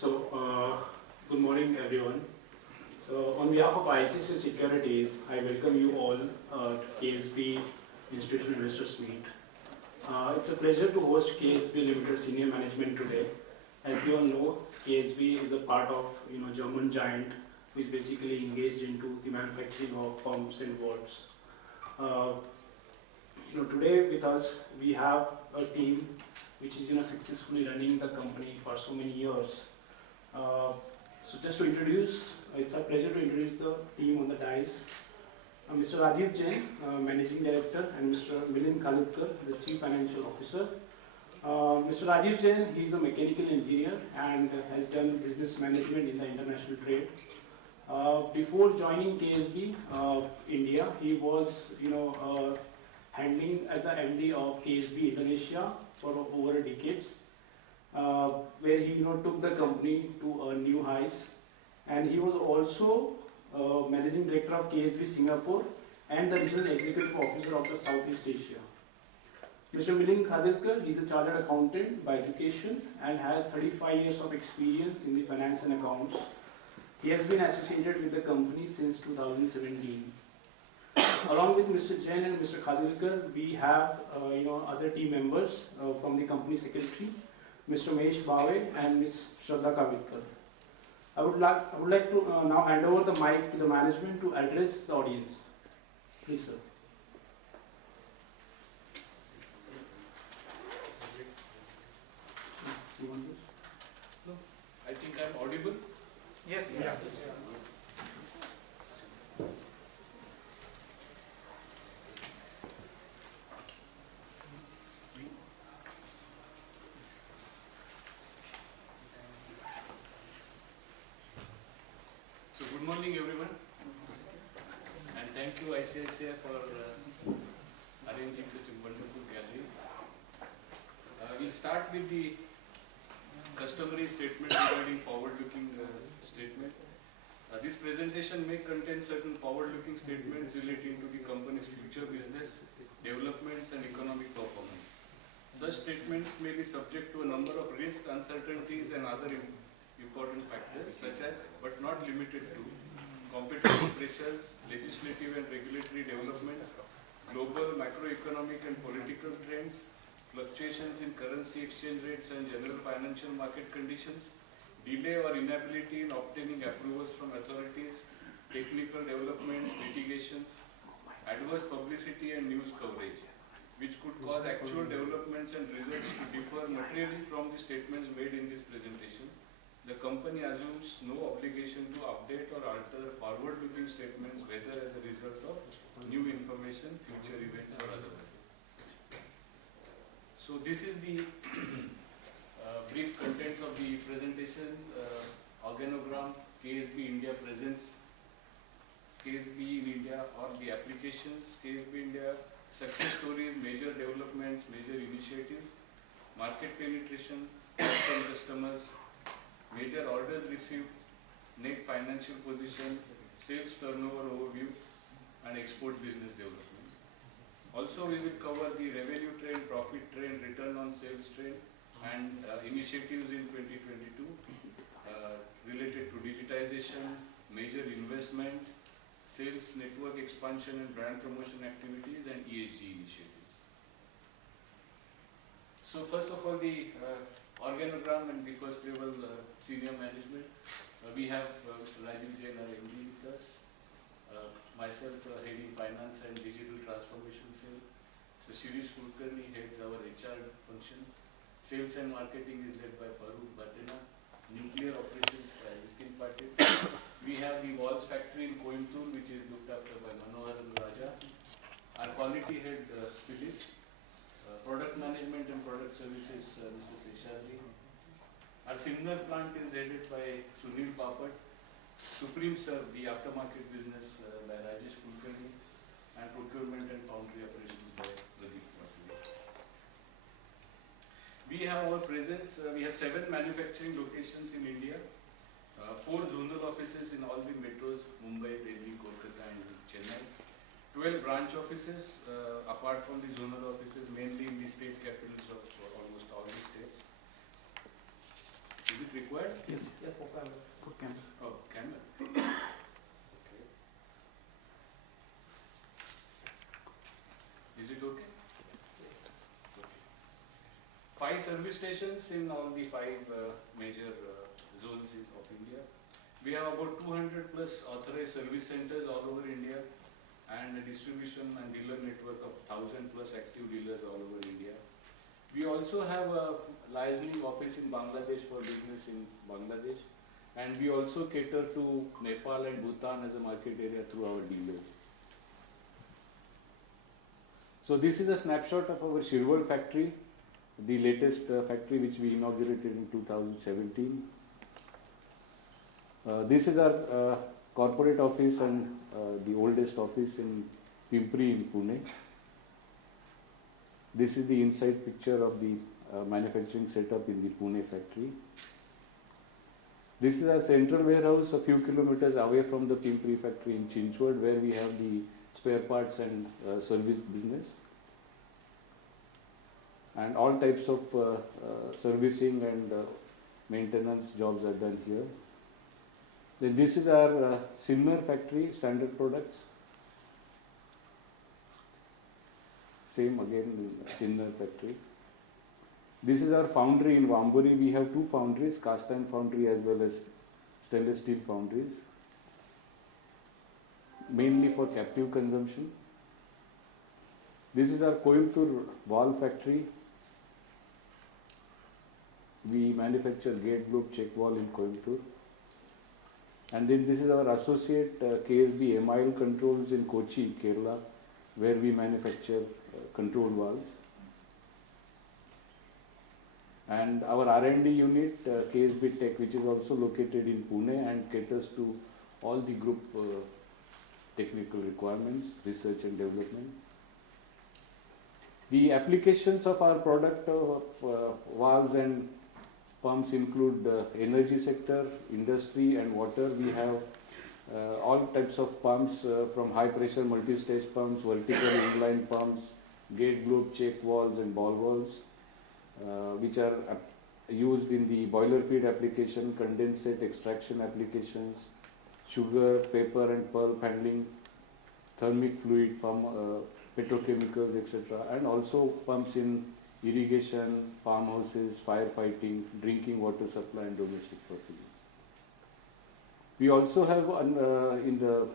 So, good morning everyone. So, on behalf of ICC Securities, I welcome you all to KSB Institutional Investors Meet. It's a pleasure to host KSB Limited Senior Management today. As we all know, KSB is a part of German giant, which basically engaged into the manufacturing of pumps and valves. Today with us we have a team which is successfully running the company for so many years. So just to introduce, it's a pleasure to introduce the team on the dais. Mr. Rajiv Jain, Managing Director, and Mr. Milind Khalidkar, the Chief Financial Officer. Mr. Rajiv Jain, he is a mechanical engineer and has done business management in the international trade. Before joining KSB India, he was handling as a MD of KSB Indonesia for over a decade, where he took the company to new heights, and he was also Managing Director of KSB Singapore and the Regional Executive Officer of the Southeast Asia. Mr. Milind Khalidkar is a Chartered Accountant by education and has 35 years of experience in the finance and accounts. He has been associated with the company since 2017. Along with Mr. Jain and Mr. Khalidkar, we have other team members from the company secretary, Mr. Mahesh Bhave and Ms. Shraddha Kavitकर. I would like to now hand over the mic to the management to address the audience. Please, sir. You want this? No, I think I'm audible. Yes. Yeah. So good morning everyone, and thank you ICICI for arranging such a wonderful gathering. We'll start with the customary statement regarding forward-looking statement. This presentation may contain certain forward-looking statements relating to the company's future business, developments and economic performance. Such statements may be subject to a number of risks, uncertainties and other important factors such as, but not limited to, competitive pressures, legislative and regulatory developments, global macroeconomic and political trends, fluctuations in currency exchange rates and general financial market conditions, delay or inability in obtaining approvals from authorities, technical developments, litigations, adverse publicity and news coverage, which could cause actual developments and results to differ materially from the statements made in this presentation. The company assumes no obligation to update or alter forward-looking statements, whether as a result of new information, future events or otherwise. So this is the brief contents of the presentation. Organogram, KSB India presents KSB in India or the applications, KSB India, success stories, major developments, major initiatives, market penetration, long-term customers, major orders received, net financial position, sales turnover overview and export business development. Also we will cover the revenue trend, profit trend, return on sales trend and initiatives in 2022 related to digitization, major investments, sales network expansion and brand promotion activities and ESG initiatives. So first of all, the organogram and the first level senior management. We have Mr. Rajiv Jain, our MD with us, myself heading finance and digital transformation cell. So Shirish Kulkarni heads our HR function. Sales and marketing is led by Farooq Batena. Nuclear operations by Nitin Patil. We have the valves factory in Coimbatore, which is looked after by Manohar and Raja. Our quality head Philip. Product management and product services Mr. Seshadri. Our Singhar plant is headed by Sunil Papat. Supreme Serve, the aftermarket business by Rajesh Kulkarni, and procurement and foundry operations by Pradeep Patil. We have our presence, we have 7 manufacturing locations in India, 4 zonal offices in all the metros, Mumbai, Delhi, Kolkata and Chennai, 12 branch offices apart from the zonal offices, mainly in the state capitals of almost all the states. Is it required? Yes. Yeah, for camera. For camera. Oh, camera. Okay. Is it okay? Okay. 5 service stations in all the 5 major zones of India. We have about 200 plus authorized service centers all over India and a distribution and dealer network of 1000 plus active dealers all over India. We also have a licensing office in Bangladesh for business in Bangladesh, and we also cater to Nepal and Bhutan as a market area through our dealers. So this is a snapshot of our Shirwal factory, the latest factory which we inaugurated in 2017. This is our corporate office and the oldest office in Pimpri in Pune. This is the inside picture of the manufacturing setup in the Pune factory. This is our central warehouse a few kilometers away from the Pimpri factory in Chinchwad, where we have the spare parts and service business. And all types of servicing and maintenance jobs are done here. Then this is our Sinnar factory, standard products. Same again, Sinnar factory. This is our foundry in Vamburi. We have 2 foundries, cast iron foundry as well as stainless steel foundries, mainly for captive consumption. This is our Coimbatore valve factory. We manufacture gate globe check valve in Coimbatore. And then this is our associate KSB MIL controls in Kochi, Kerala, where we manufacture control valves. And our R&D unit, KSB Tech, which is also located in Pune and caters to all the group technical requirements, research and development. The applications of our product of valves and pumps include energy sector, industry and water. We have all types of pumps from high pressure multi-stage pumps, vertical inline pumps, gate globe check valves and ball valves, which are used in the boiler feed application, condensate extraction applications, sugar, paper and pulp handling, thermic fluid from petrochemicals, etc. And also pumps in irrigation, farmhouses, firefighting, drinking water supply and domestic purposes. We also have in the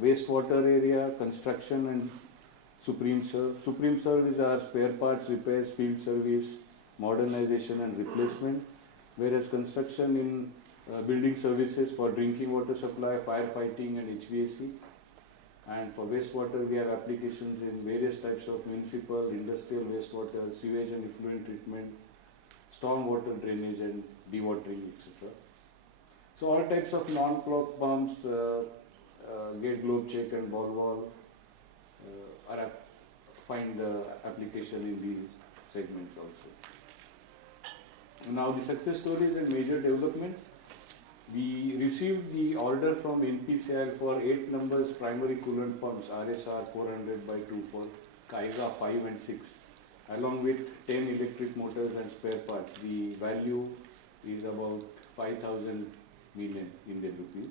wastewater area, construction and Supreme Serve. Supreme Serve is our spare parts, repairs, field service, modernization and replacement, whereas construction in building services for drinking water supply, firefighting and HVAC. And for wastewater, we have applications in various types of municipal, industrial wastewater, sewage and effluent treatment, storm water drainage and dewatering, etc. So all types of non-clog pumps, gate globe check and ball valve find application in these segments also. Now the success stories and major developments. We received the order from NPCIL for 8 numbers primary coolant pumps RSR 400/2 for Kaiga 5 and 6, along with 10 electric motors and spare parts. The value is about 5,000 million Indian rupees.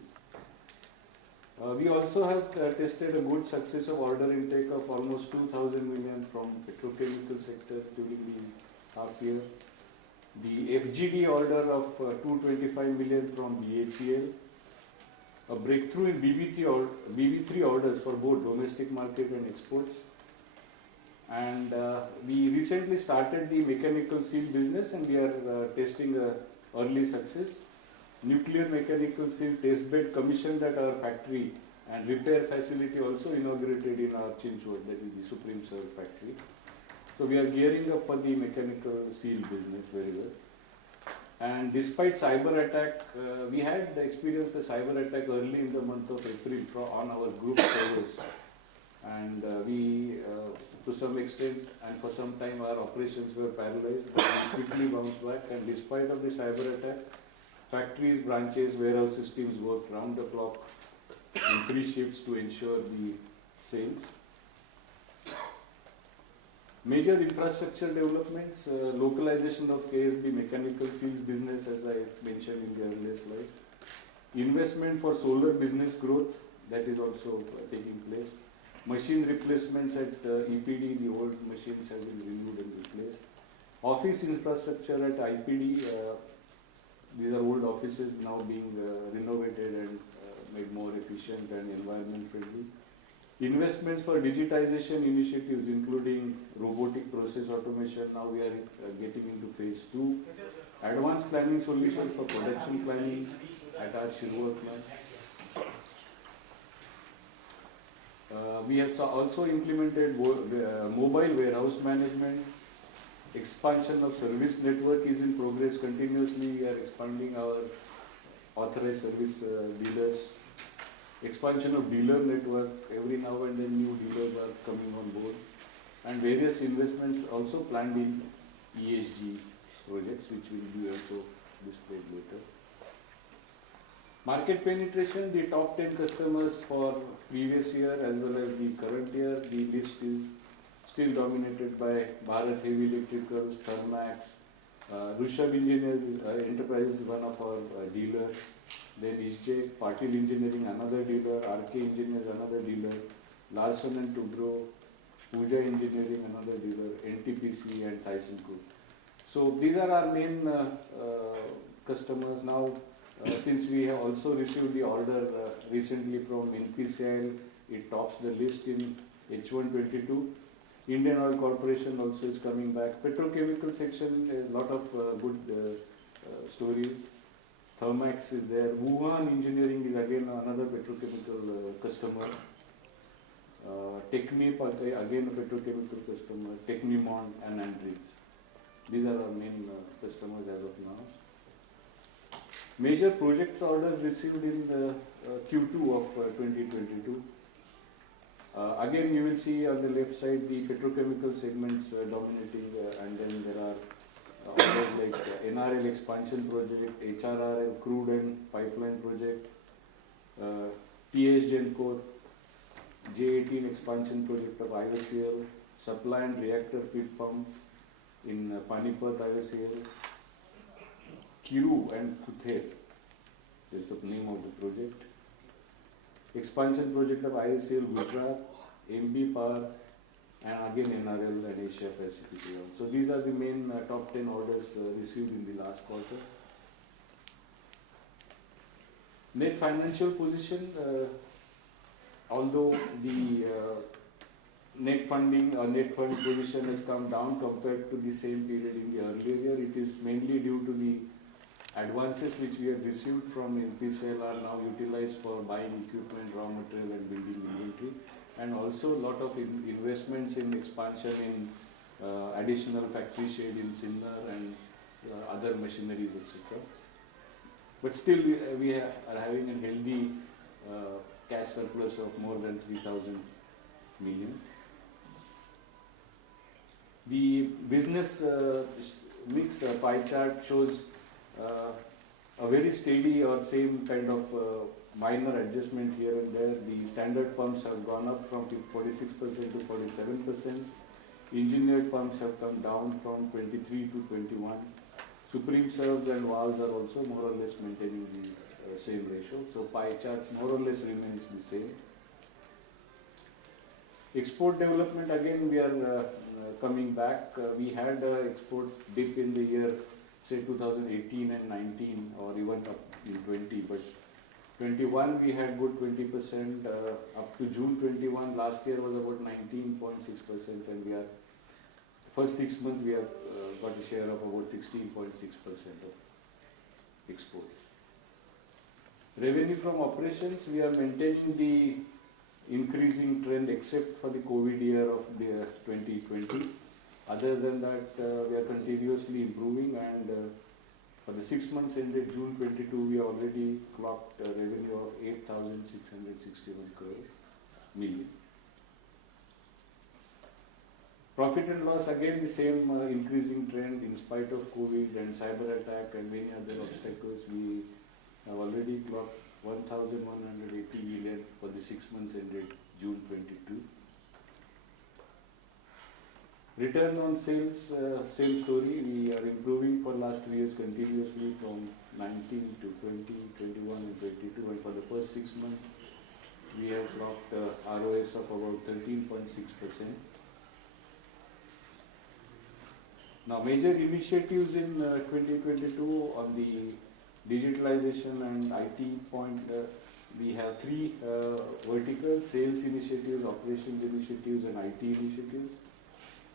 We also have tested a good success of order intake of almost 2,000 million from petrochemical sector during the half year. The FGD order of 225 million from BHEL, a breakthrough in BB3 orders for both domestic market and exports. And we recently started the mechanical seal business and we are testing early success. Nuclear mechanical seal test bed commissioned at our factory and repair facility also inaugurated in our Chinchwad, that is the Supreme Serve factory. So we are gearing up for the mechanical seal business very well. And despite cyber attack, we had experienced a cyber attack early in the month of April on our group servers. And we, to some extent and for some time, our operations were paralyzed, but we quickly bounced back. And despite of the cyber attack, factories, branches, warehouse systems worked round the clock in 3 shifts to ensure the sales. Major infrastructure developments, localization of KSB mechanical seals business as I mentioned in the earlier slide. Investment for solar business growth, that is also taking place. Machine replacements at EPD, the old machines have been renewed and replaced. Office infrastructure at IPD, these are old offices now being renovated and made more efficient and environment friendly. Investments for digitization initiatives including robotic process automation, now we are getting into phase 2. Advanced planning solutions for production planning at our Shirur plant. We have also implemented mobile warehouse management. Expansion of service network is in progress continuously. We are expanding our authorized service dealers. Expansion of dealer network. Every now and then new dealers are coming on board. And various investments also planned in ESG projects, which will be also displayed later. Market penetration, the top 10 customers for previous year as well as the current year, the list is still dominated by Bharat Heavy Electricals, Thermax, Rushabh Engineers Enterprise is one of our dealers, then ISJ, Patil Engineering another dealer, RK Engineers another dealer, Larsen and Toubro, Puja Engineering another dealer, NTPC and Tyson Group. So these are our main customers now. Since we have also received the order recently from NPCIL, it tops the list in H1 22. Indian Oil Corporation also is coming back. Petrochemical section, a lot of good stories. Thermax is there. Wuhan Engineering is again another petrochemical customer. Technip again a petrochemical customer. Technimont and Andritz. These are our main customers as of now. Major project orders received in Q2 of 2022. Again, you will see on the left side the petrochemical segments dominating, and then there are orders like NRL expansion project, HRRL crude and pipeline project, TS J18 expansion project of IOCL, supply and reactor feed pump in Panipat IOCL. Kiru and Kuther is the name of the project. Expansion project of ISL Gujarat, MB Power, and again NRL and Asia Pacific. So these are the main top 10 orders received in the last quarter. Net financial position, although the net funding or net fund position has come down compared to the same period in the earlier year, it is mainly due to the advances which we have received from NPCIL are now utilized for buying equipment, raw material and building inventory, and also a lot of investments in expansion in additional factory shed in Sinnar and other machineries, etc. But still we are having a healthy cash surplus of more than 3,000 million. The business mix pie chart shows a very steady or same kind of minor adjustment here and there. The standard pumps have gone up from 46% to 47%. Engineered pumps have come down from 23 to 21. Supreme serves and valves are also more or less maintaining the same ratio. So pie chart more or less remains the same. Export development, again we are coming back. We had an export dip in the year say 2018 and 19 or even up in 20, but 21 we had good 20% up to June 21. Last year was about 19.6%, and we are first 6 months we have got a share of about 16.6% of exports. Revenue from operations, we are maintaining the increasing trend except for the COVID year of the 2020. Other than that, we are continuously improving, and for the 6 months ended June 22, we already clocked a revenue of 8,661 million. Profit and loss, again the same increasing trend in spite of COVID and cyber attack and many other obstacles. We have already clocked 1,180 million for the 6 months ended June 22. Return on sales, same story. We are improving for last 3 years continuously from 19 to 20, 21 and 22. And for the first 6 months, we have clocked ROS of about 13.6%. Now, major initiatives in 2022 on the digitalization and IT point, we have 3 verticals: sales initiatives, operations initiatives and IT initiatives.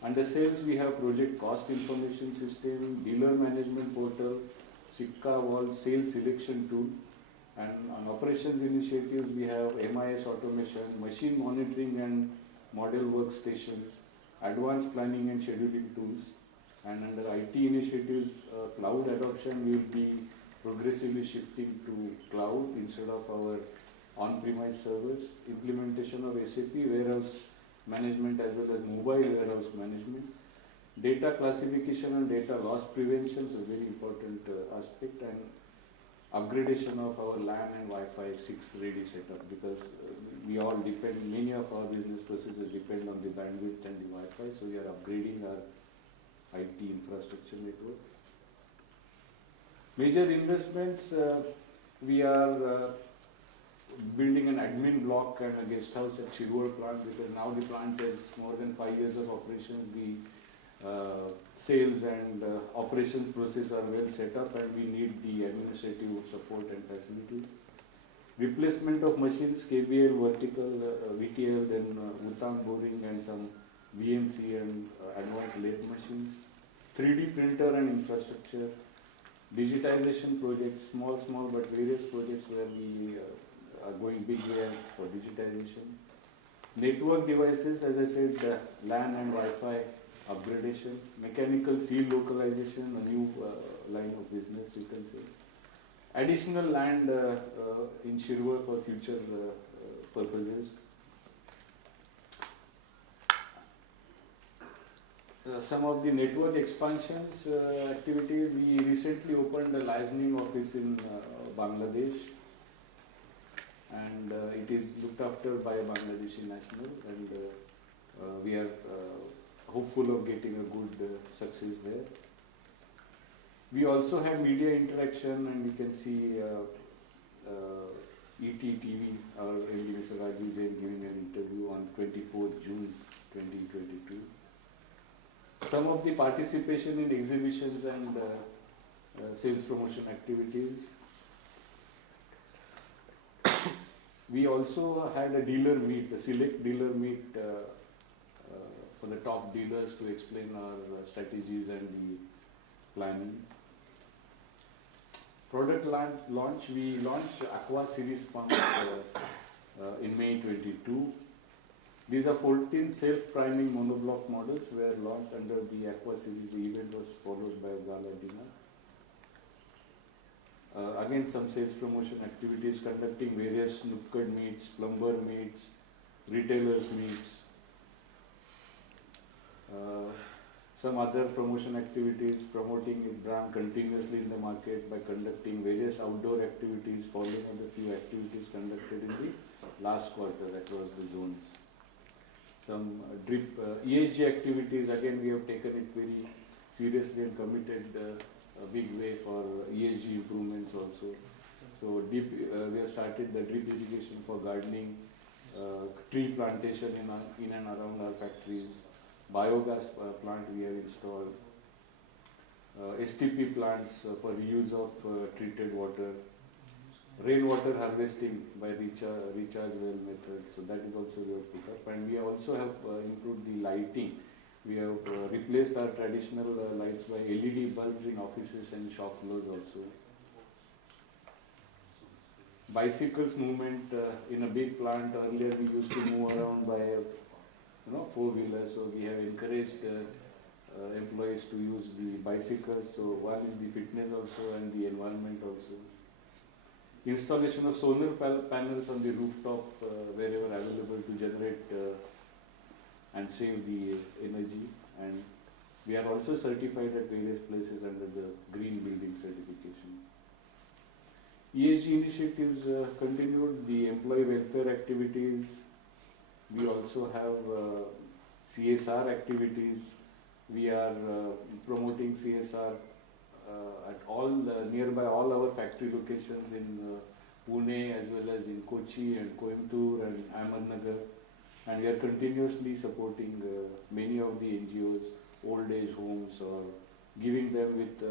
Under sales, we have project cost information system, dealer management portal, Sikka Wall sales selection tool. And on operations initiatives, we have MIS automation, machine monitoring and model workstations, advanced planning and scheduling tools. And under IT initiatives, cloud adoption will be progressively shifting to cloud instead of our on-premise servers, implementation of SAP warehouse management as well as mobile warehouse management, data classification and data loss prevention is a very important aspect, and upgradation of our LAN and Wi-Fi 6 ready setup, because we all depend, many of our business processes depend on the bandwidth and the Wi-Fi, so we are upgrading our IT infrastructure network. Major investments, we are building an admin block and a guest house at Shirur plant, because now the plant has more than 5 years of operations. The sales and operations process are well set up, and we need the administrative support and facilities. Replacement of machines, KBL, vertical, VTL, then Utang boring and some VMC and advanced lathe machines. 3D printer and infrastructure. Digitization projects, small but various projects where we are going big way for digitization. Network devices, as I said, LAN and Wi-Fi upgradation. Mechanical seal localization, a new line of business you can say. Additional land in Shirur for future purposes. Some of the network expansions activities, we recently opened a licensing office in Bangladesh, and it is looked after by Bangladeshi national, and we are hopeful of getting a good success there. We also have media interaction, and you can see ETTV, our MD Mr. Rajiv Jain giving an interview on 24th June 2022. Some of the participation in exhibitions and sales promotion activities. We also had a dealer meet, a select dealer meet for the top dealers to explain our strategies and the planning. Product launch, we launched Aqua series pumps in May 22. These are 14 self-priming monoblock models were launched under the Aqua series. The event was followed by a gala dinner. Again, some sales promotion activities, conducting various Nukkad meets, plumber meets, retailers meets. Some other promotion activities, promoting the brand continuously in the market by conducting various outdoor activities, following on the few activities conducted in the last quarter across the zones. Some drip ESG activities, again we have taken it very seriously and committed a big way for ESG improvements also. So we have started the drip irrigation for gardening, tree plantation in and around our factories, biogas plant we have installed, STP plants for reuse of treated water, rainwater harvesting by recharge well method, so that is also we have put up. And we also have improved the lighting. We have replaced our traditional lights by LED bulbs in offices and shop floors also. Bicycles movement in a big plant, earlier we used to move around by four-wheelers, so we have encouraged employees to use the bicycles. So one is the fitness also and the environment also. Installation of solar panels on the rooftop wherever available to generate and save the energy, and we are also certified at various places under the green building certification. ESG initiatives continued, the employee welfare activities. We also have CSR activities, We are promoting CSR at all nearby all our factory locations in Pune as well as in Kochi and Coimbatore and Ahmednagar, and we are continuously supporting many of the NGOs, old age homes, or giving them with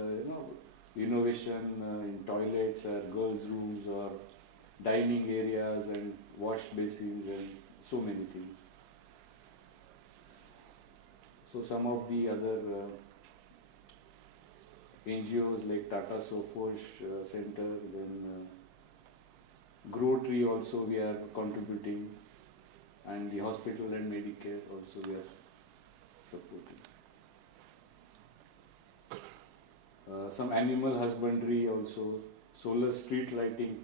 innovation in toilets or girls' rooms or dining areas and wash basins and so many things. So some of the other NGOs like Tata Sofosh Center, then Grow Tree also we are contributing, and the hospital and Medicare also we are supporting. Some animal husbandry also, solar street lighting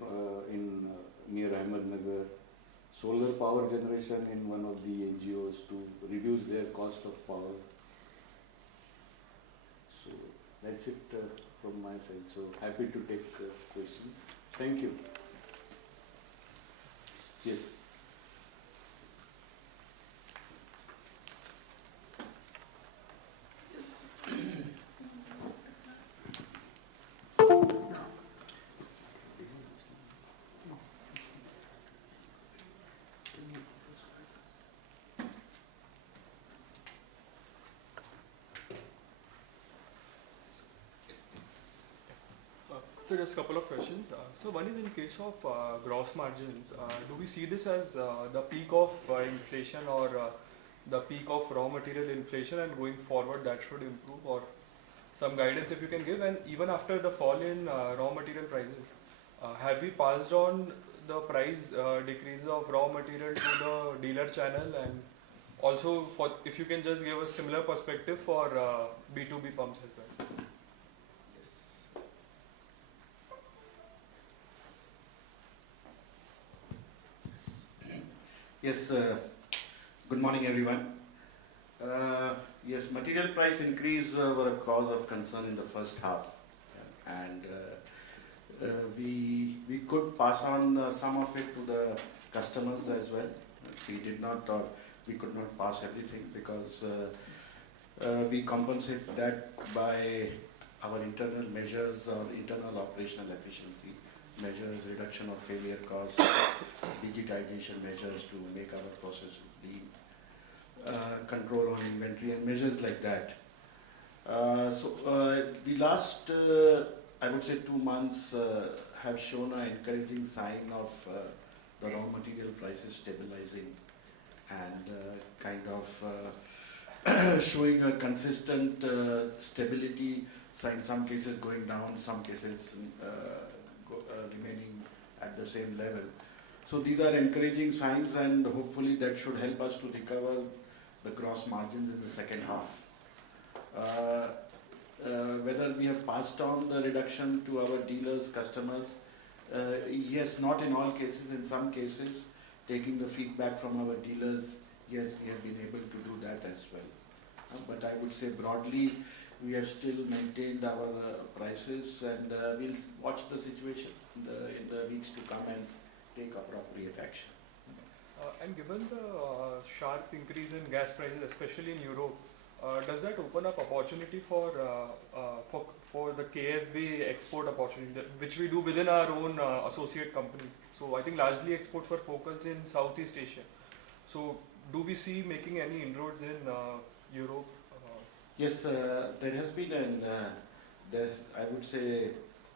in near Ahmednagar, solar power generation in one of the NGOs to reduce their cost of power. So that's it from my side. So happy to take questions. Thank you. Yes. So just a couple of questions. So one is in case of gross margins, do we see this as the peak of inflation or the peak of raw material inflation, and going forward that should improve, or some guidance if you can give? And even after the fall in raw material prices, have we passed on the price decreases of raw material to the dealer channel? And also if you can just give a similar perspective for B2B pumps as well. Yes, good morning everyone. Yes, material price increase were a cause of concern in the first half, and we could pass on some of it to the customers as well. We did not, or we could not pass everything, because we compensate that by our internal measures or internal operational efficiency measures, reduction of failure costs, digitization measures to make our processes lean, control on inventory and measures like that. The last, I would say 2 months have shown an encouraging sign of the raw material prices stabilizing and kind of showing a consistent stability, in some cases going down, some cases remaining at the same level. So these are encouraging signs, and hopefully that should help us to recover the gross margins in the second half. Whether we have passed on the reduction to our dealers, customers, yes, not in all cases. In some cases, taking the feedback from our dealers, yes, we have been able to do that as well. But I would say broadly, we have still maintained our prices, and we'll watch the situation in the weeks to come and take appropriate action. And given the sharp increase in gas prices, especially in Europe, does that open up opportunity for the KSB export opportunity, which we do within our own associate companies? So I think largely exports were focused in Southeast Asia. So do we see making any inroads in Europe? Yes, there has been I would say,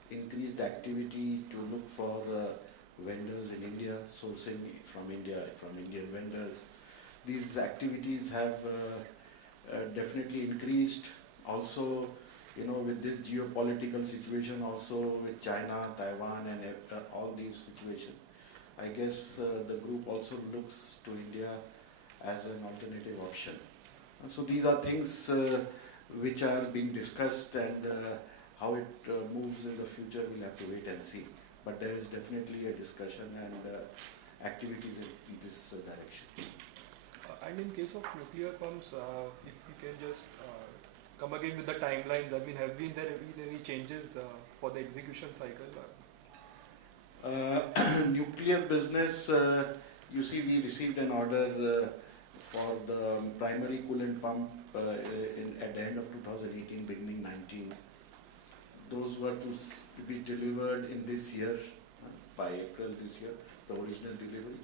increased activity to look for vendors in India, sourcing from India, from Indian vendors. These activities have definitely increased. Also, with this geopolitical situation, also with China, Taiwan, and all these situations, I guess the group also looks to India as an alternative option. So these are things which are being discussed, and how it moves in the future we'll have to wait and see. But there is definitely a discussion and activities in this direction. And in case of nuclear pumps, if we can just come again with the timelines, I mean, have there been any changes for the execution cycle? Nuclear business, you see, we received an order for the primary coolant pump at the end of 2018, beginning 19. Those were to be delivered in this year, by April this year, the original delivery.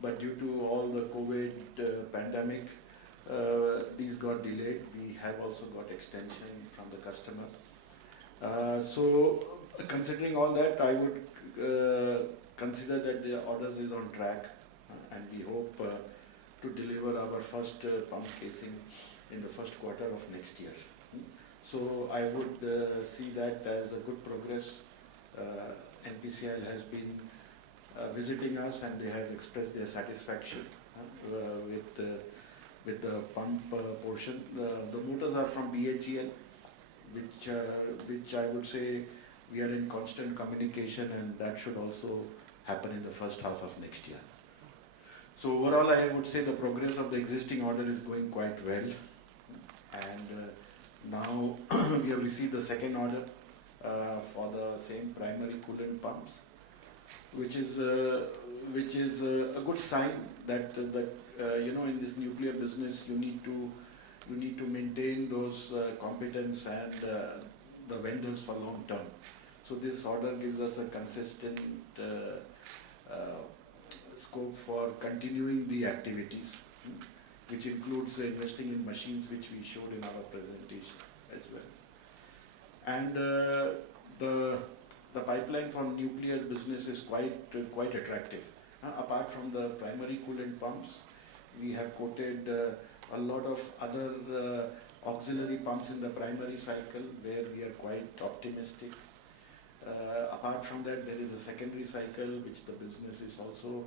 But due to all the COVID pandemic, these got delayed. We have also got extension from the customer. So considering all that, I would consider that the orders is on track, and we hope to deliver our first pump casing in the first quarter of next year. So I would see that as a good progress. NPCIL has been visiting us, and they have expressed their satisfaction with the pump portion. The motors are from BHEL, which I would say we are in constant communication, and that should also happen in the first half of next year. So overall, I would say the progress of the existing order is going quite well, and now we have received the second order for the same primary coolant pumps, which is a good sign that in this nuclear business you need to maintain those competence and the vendors for long term. So this order gives us a consistent scope for continuing the activities, which includes investing in machines, which we showed in our presentation as well. And the pipeline from nuclear business is quite attractive. Apart from the primary coolant pumps, we have quoted a lot of other auxiliary pumps in the primary cycle, where we are quite optimistic. Apart from that, there is a secondary cycle, which the business is also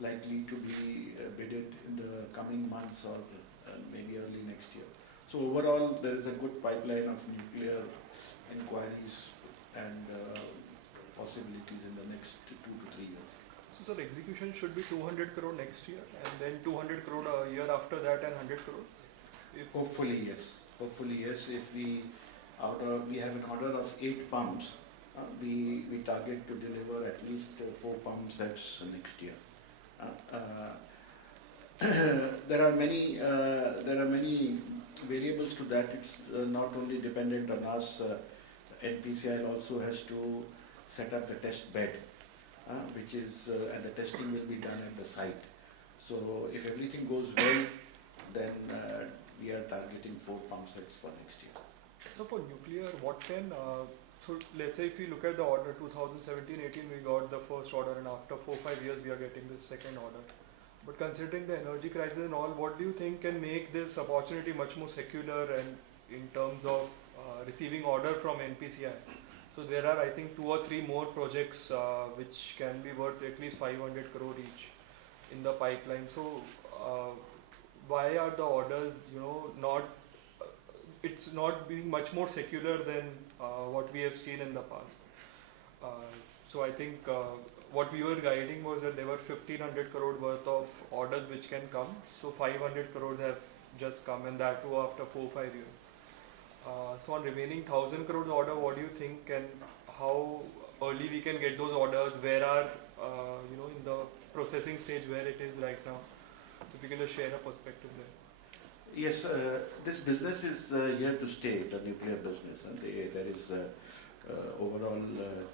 likely to be bidded in the coming months or maybe early next year. So overall, there is a good pipeline of nuclear inquiries and possibilities in the next 2 to 3 years. So sir, execution should be 200 crore next year, and then 200 crore a year after that, and 100 crores? Hopefully yes. Hopefully yes. If we have an order of 8 pumps, we target to deliver at least 4 pump sets next year. There are many variables to that. It's not only dependent on us. NPCIL also has to set up the test bed, and the testing will be done at the site. So if everything goes well, then we are targeting 4 pump sets for next year. So for nuclear, so let's say if we look at the order 2017-18, we got the first order, and after 4-5 years we are getting the second order. But considering the energy crisis and all, what do you think can make this opportunity much more secular and in terms of receiving order from NPCIL? So there are, I think, 2 or 3 more projects which can be worth at least 500 crore each in the pipeline. So why are the orders, it's not being much more secular than what we have seen in the past? So I think what we were guiding was that there were 1500 crore worth of orders which can come. So 500 crores have just come, and that too after 4-5 years. So on remaining 1000 crore order, what do you think, and how early we can get those orders? Where are in the processing stage where it is right now? So if you can just share a perspective there. Yes, this business is here to stay, the nuclear business. There is overall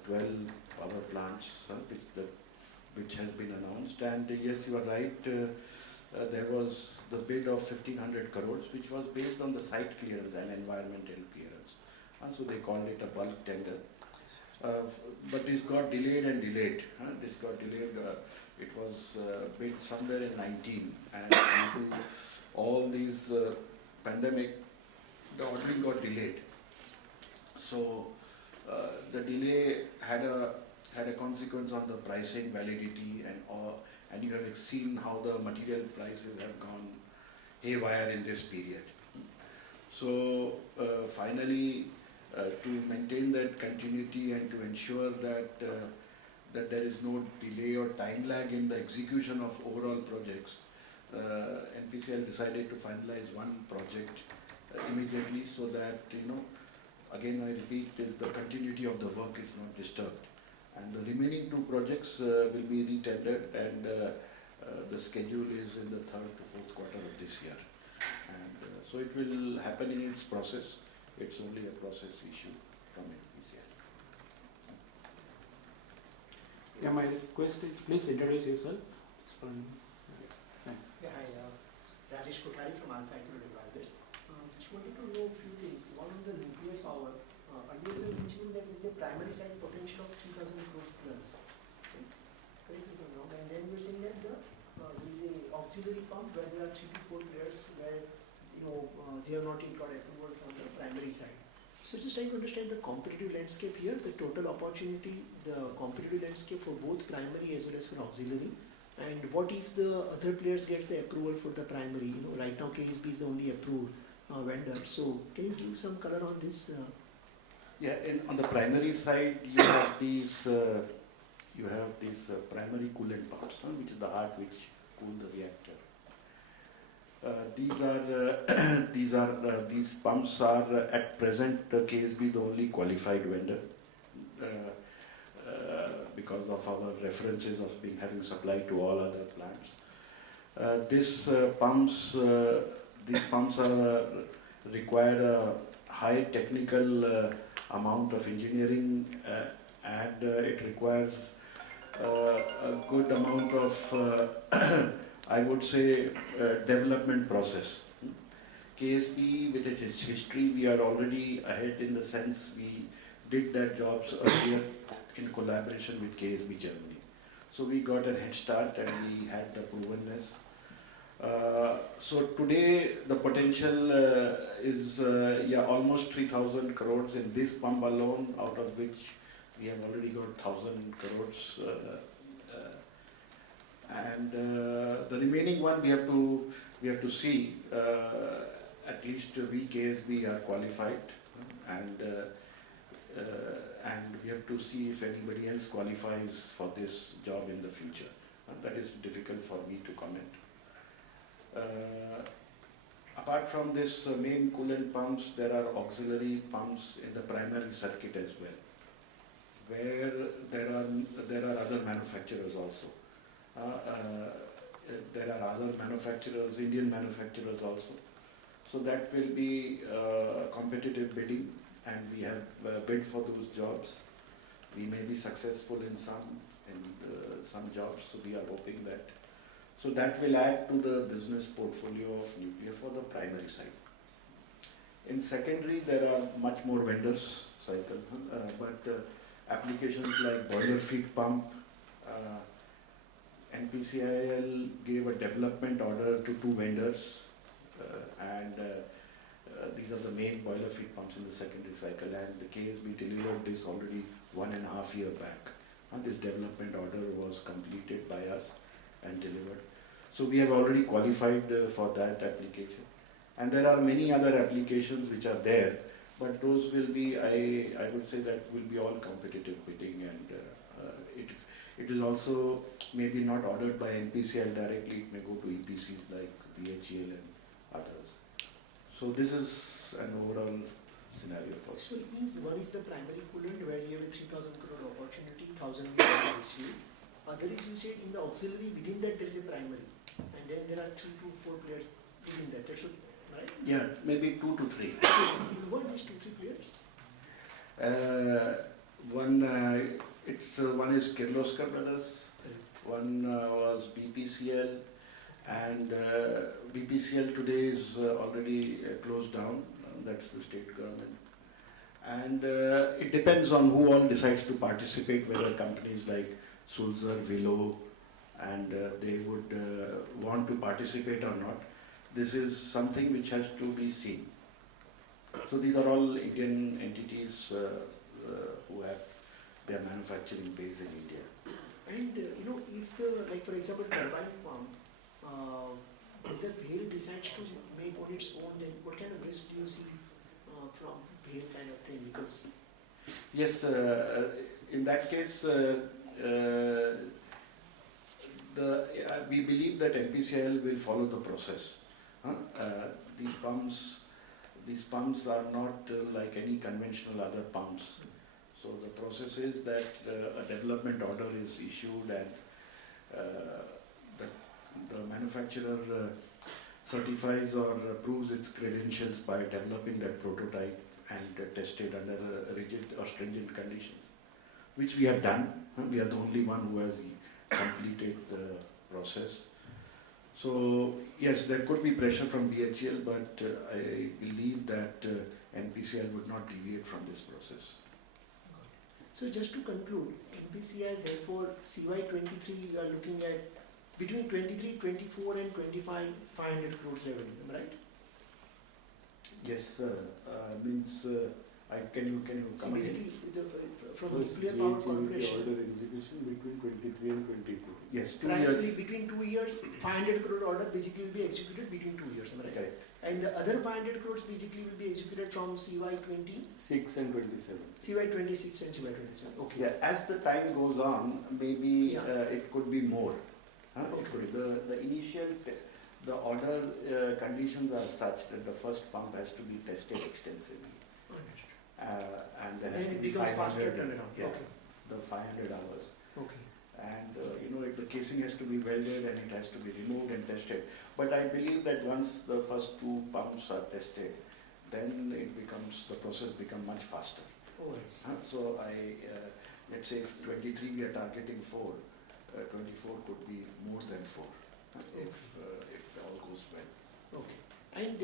12 power plants which has been announced. And yes, you are right, there was the bid of 1500 crores, which was based on the site clearance and environmental clearance. So they called it a bulk tender. But this got delayed and delayed. This got delayed. It was bid somewhere in 19, and due to all these pandemic, the ordering got delayed. So the delay had a consequence on the pricing validity and you have seen how the material prices have gone haywire in this period. So finally, to maintain that continuity and to ensure that there is no delay or time lag in the execution of overall projects, NPCIL decided to finalize one project immediately, so that, again I repeat, the continuity of the work is not disturbed. And the remaining 2 projects will be re-tendered, and The schedule is in the 3rd to 4th quarter of this year. And so it will happen in its process. It's only a process issue from NPCL. Yeah, my request is please introduce yourself. Yeah, hi, Rajesh Kothari from Alpha Equity Advisors. Just wanted to know a few things. One on the nuclear power. Earlier you were mentioning that there is a primary side potential of 3,000 crores plus. Okay? Correct me if I'm wrong. And then you were saying that there is a auxiliary pump where there are 3 to 4 players where they have not yet got approval from the primary side. So just trying to understand the competitive landscape here, the total opportunity, the competitive landscape for both primary as well as for auxiliary. And what if the other players gets the approval for the primary? Right now KSB is the only approved vendor. So can you give some color on this? Yeah, on the primary side, you have these primary coolant pumps, which is the heart which cool the reactor. These pumps are at present KSB the only qualified vendor because of our references of having supplied to all other plants. These pumps require a high technical amount of engineering and it requires a good amount of I would say development process. KSB with its history, we are already ahead in the sense we did that jobs earlier in collaboration with KSB Germany. So we got a head start and we had the provenness. So today the potential is almost 3,000 crores in this pump alone, out of which we have already got 1,000 crores. And the remaining one we have to see. At least we KSB are qualified, and we have to see if anybody else qualifies for this job in the future. That is difficult for me to comment. Apart from this main coolant pumps, there are auxiliary pumps in the primary circuit as well, where there are other manufacturers also. There are other manufacturers, Indian manufacturers also. So that will be competitive bidding, and we have bid for those jobs. We may be successful in some jobs, so we are hoping that. So that will add to the business portfolio of nuclear for the primary side. In secondary, there are much more vendors, but applications like boiler feed pump, NPCIL gave a development order to 2 vendors, and these are the main boiler feed pumps in the secondary cycle, and the KSB delivered this already 1.5 years back, and this development order was completed by us and delivered. So we have already qualified for that application, and there are many other applications which are there, but those will be, I would say that will be all competitive bidding, and it is also maybe not ordered by NPCL directly, it may go to EPCs like BHEL and others. So this is an overall scenario for us. So it means one is the primary coolant where you have a 3,000 crore opportunity, 1,000 crore this year. Other is you said in the auxiliary, within that there is a primary, and then there are 3 to 4 players within that. That's right? Yeah, maybe 2 to 3. Who are these 2, 3 players? One is Kirloskar Brothers, one was BPCL, and BPCL today is already closed down. That's the state government. And it depends on who all decides to participate, whether companies like Sulzer, Willow, and they would want to participate or not. This is something which has to be seen. So these are all Indian entities who have their manufacturing base in India. And if like for example turbine pump, if the BHEL decides to make on its own, then what kind of risk do you see from BHEL kind of thing? Because yes, in that case, we believe that NPCIL will follow the process. These pumps are not like any conventional other pumps. So the process is that a development order is issued, and the the manufacturer certifies or proves its credentials by developing that prototype and test it under rigid or stringent conditions, which we have done. We are the only one who has completed the process. So yes, there could be pressure from BHEL, but I believe that NPCIL would not deviate from this process. So just to conclude, NPCIL therefore CY23 you are looking at between 23, 24 and 25, 500 crores revenue, am I right? Yes, means can you So come basically, again? from First, Nuclear Power GHMP Corporation, order execution between 23 and 24. Yes, 2 primarily years. between 2 years, 500 crore order basically will be executed between 2 years, am I right? Correct. And the other 500 crores basically will be executed from CY20, 6 and 27. CY26 and CY27. Okay. Yeah, as the time goes on, maybe Yeah. it could be more. It Okay. could, the initial, the order conditions are such that the first pump has to be tested extensively. Understood. And there has And to it be becomes faster 500, turnaround. yeah, Okay. the 500 hours. Okay. And the casing has to be welded and it has to be removed and tested. But I believe that once the first 2 pumps are tested, then the process becomes much faster. Oh, yes. So let's say if 23 we are targeting 4, 24 could be more than 4 if all goes well. Okay. And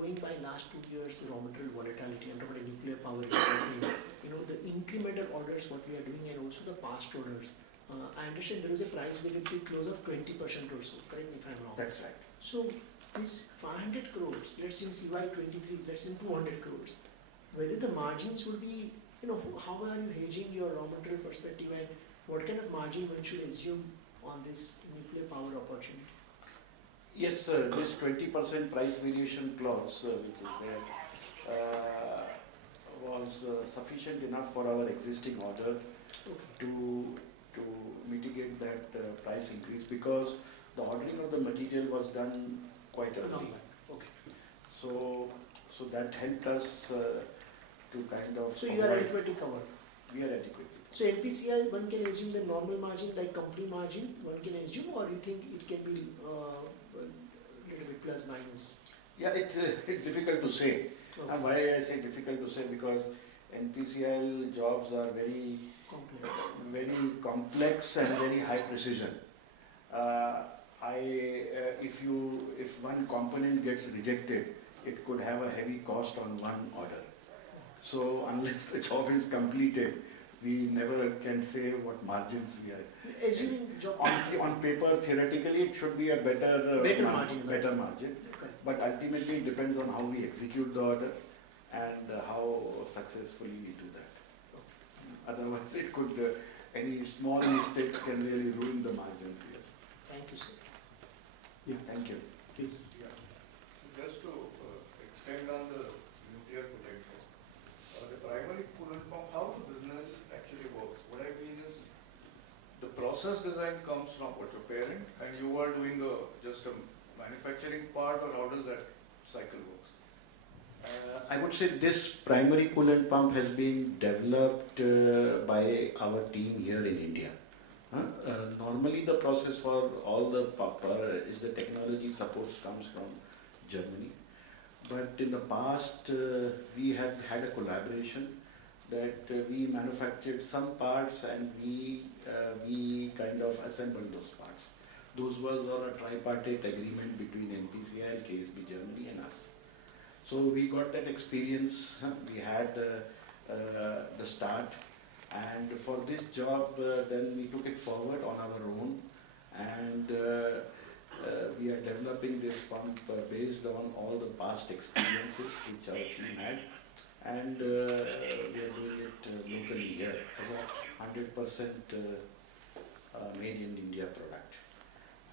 going by last 2 years raw material volatility, I'm talking about nuclear power, the incremental orders what we are doing and also the past orders. I understand there is a price variability close of 20% or so. Correct me if I'm wrong. That's right. So this 500 crores, let's say in CY23, let's say in 200 crores, whether the margins will be, how are you hedging your raw material perspective and what kind of margin one should assume on this nuclear power opportunity? Yes, this 20% price variation clause which is there was sufficient enough for our existing order Okay. to mitigate that price increase, because the ordering of the material was done quite early. Okay. So that helped us to kind of. So you are adequately covered. We are adequately. So NPCI, one can assume the normal margin like company margin, one can assume, or you think it can be a little bit plus minus? Yeah, it's difficult to say. Okay. Why I say difficult to say, because NPCIL jobs are very complex and very high precision. If one component gets rejected, it could have a heavy cost on one order. So unless the job is completed, we never can say what margins we are. Assuming job On paper, theoretically, it should be a better margin. But ultimately, it depends on how we execute the order and how successfully we do that. Otherwise, it could any small mistakes can really ruin the margins here. Thank you, sir. Yeah. Thank you. Please. Yeah. So just to extend on the nuclear project, the primary coolant pump, how the business actually works. What I mean is, the process design comes from what your parent, and you are doing just a manufacturing part, or how does that cycle works? I would say this primary coolant pump has been developed by our team here in India. Normally the process for all the is the technology supports comes from Germany. But in the past we have had a collaboration that we manufactured some parts and we kind of assembled those parts. Those was on a tripartite agreement between NPCI, KSB Germany and us. So we got that experience, we had the start, and for this job then we took it forward on our own, and we are developing this pump based on all the past experiences which our team had, and we are doing it locally here as a 100% made in India product.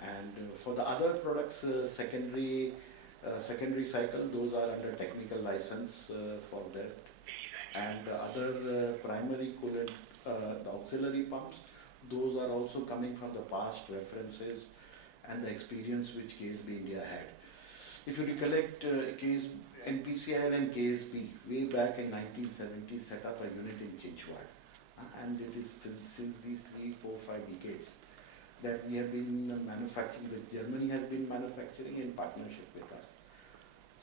And for the other products, secondary cycle, those are under technical license for that. And other primary coolant, the auxiliary pumps, those are also coming from the past references and the experience which KSB India had. If you recollect, NPCIL and KSB way back in 1970 set up a unit in Chinchwad, and it is since these 3, 4, 5 decades that we have been manufacturing with. Germany has been manufacturing in partnership with us.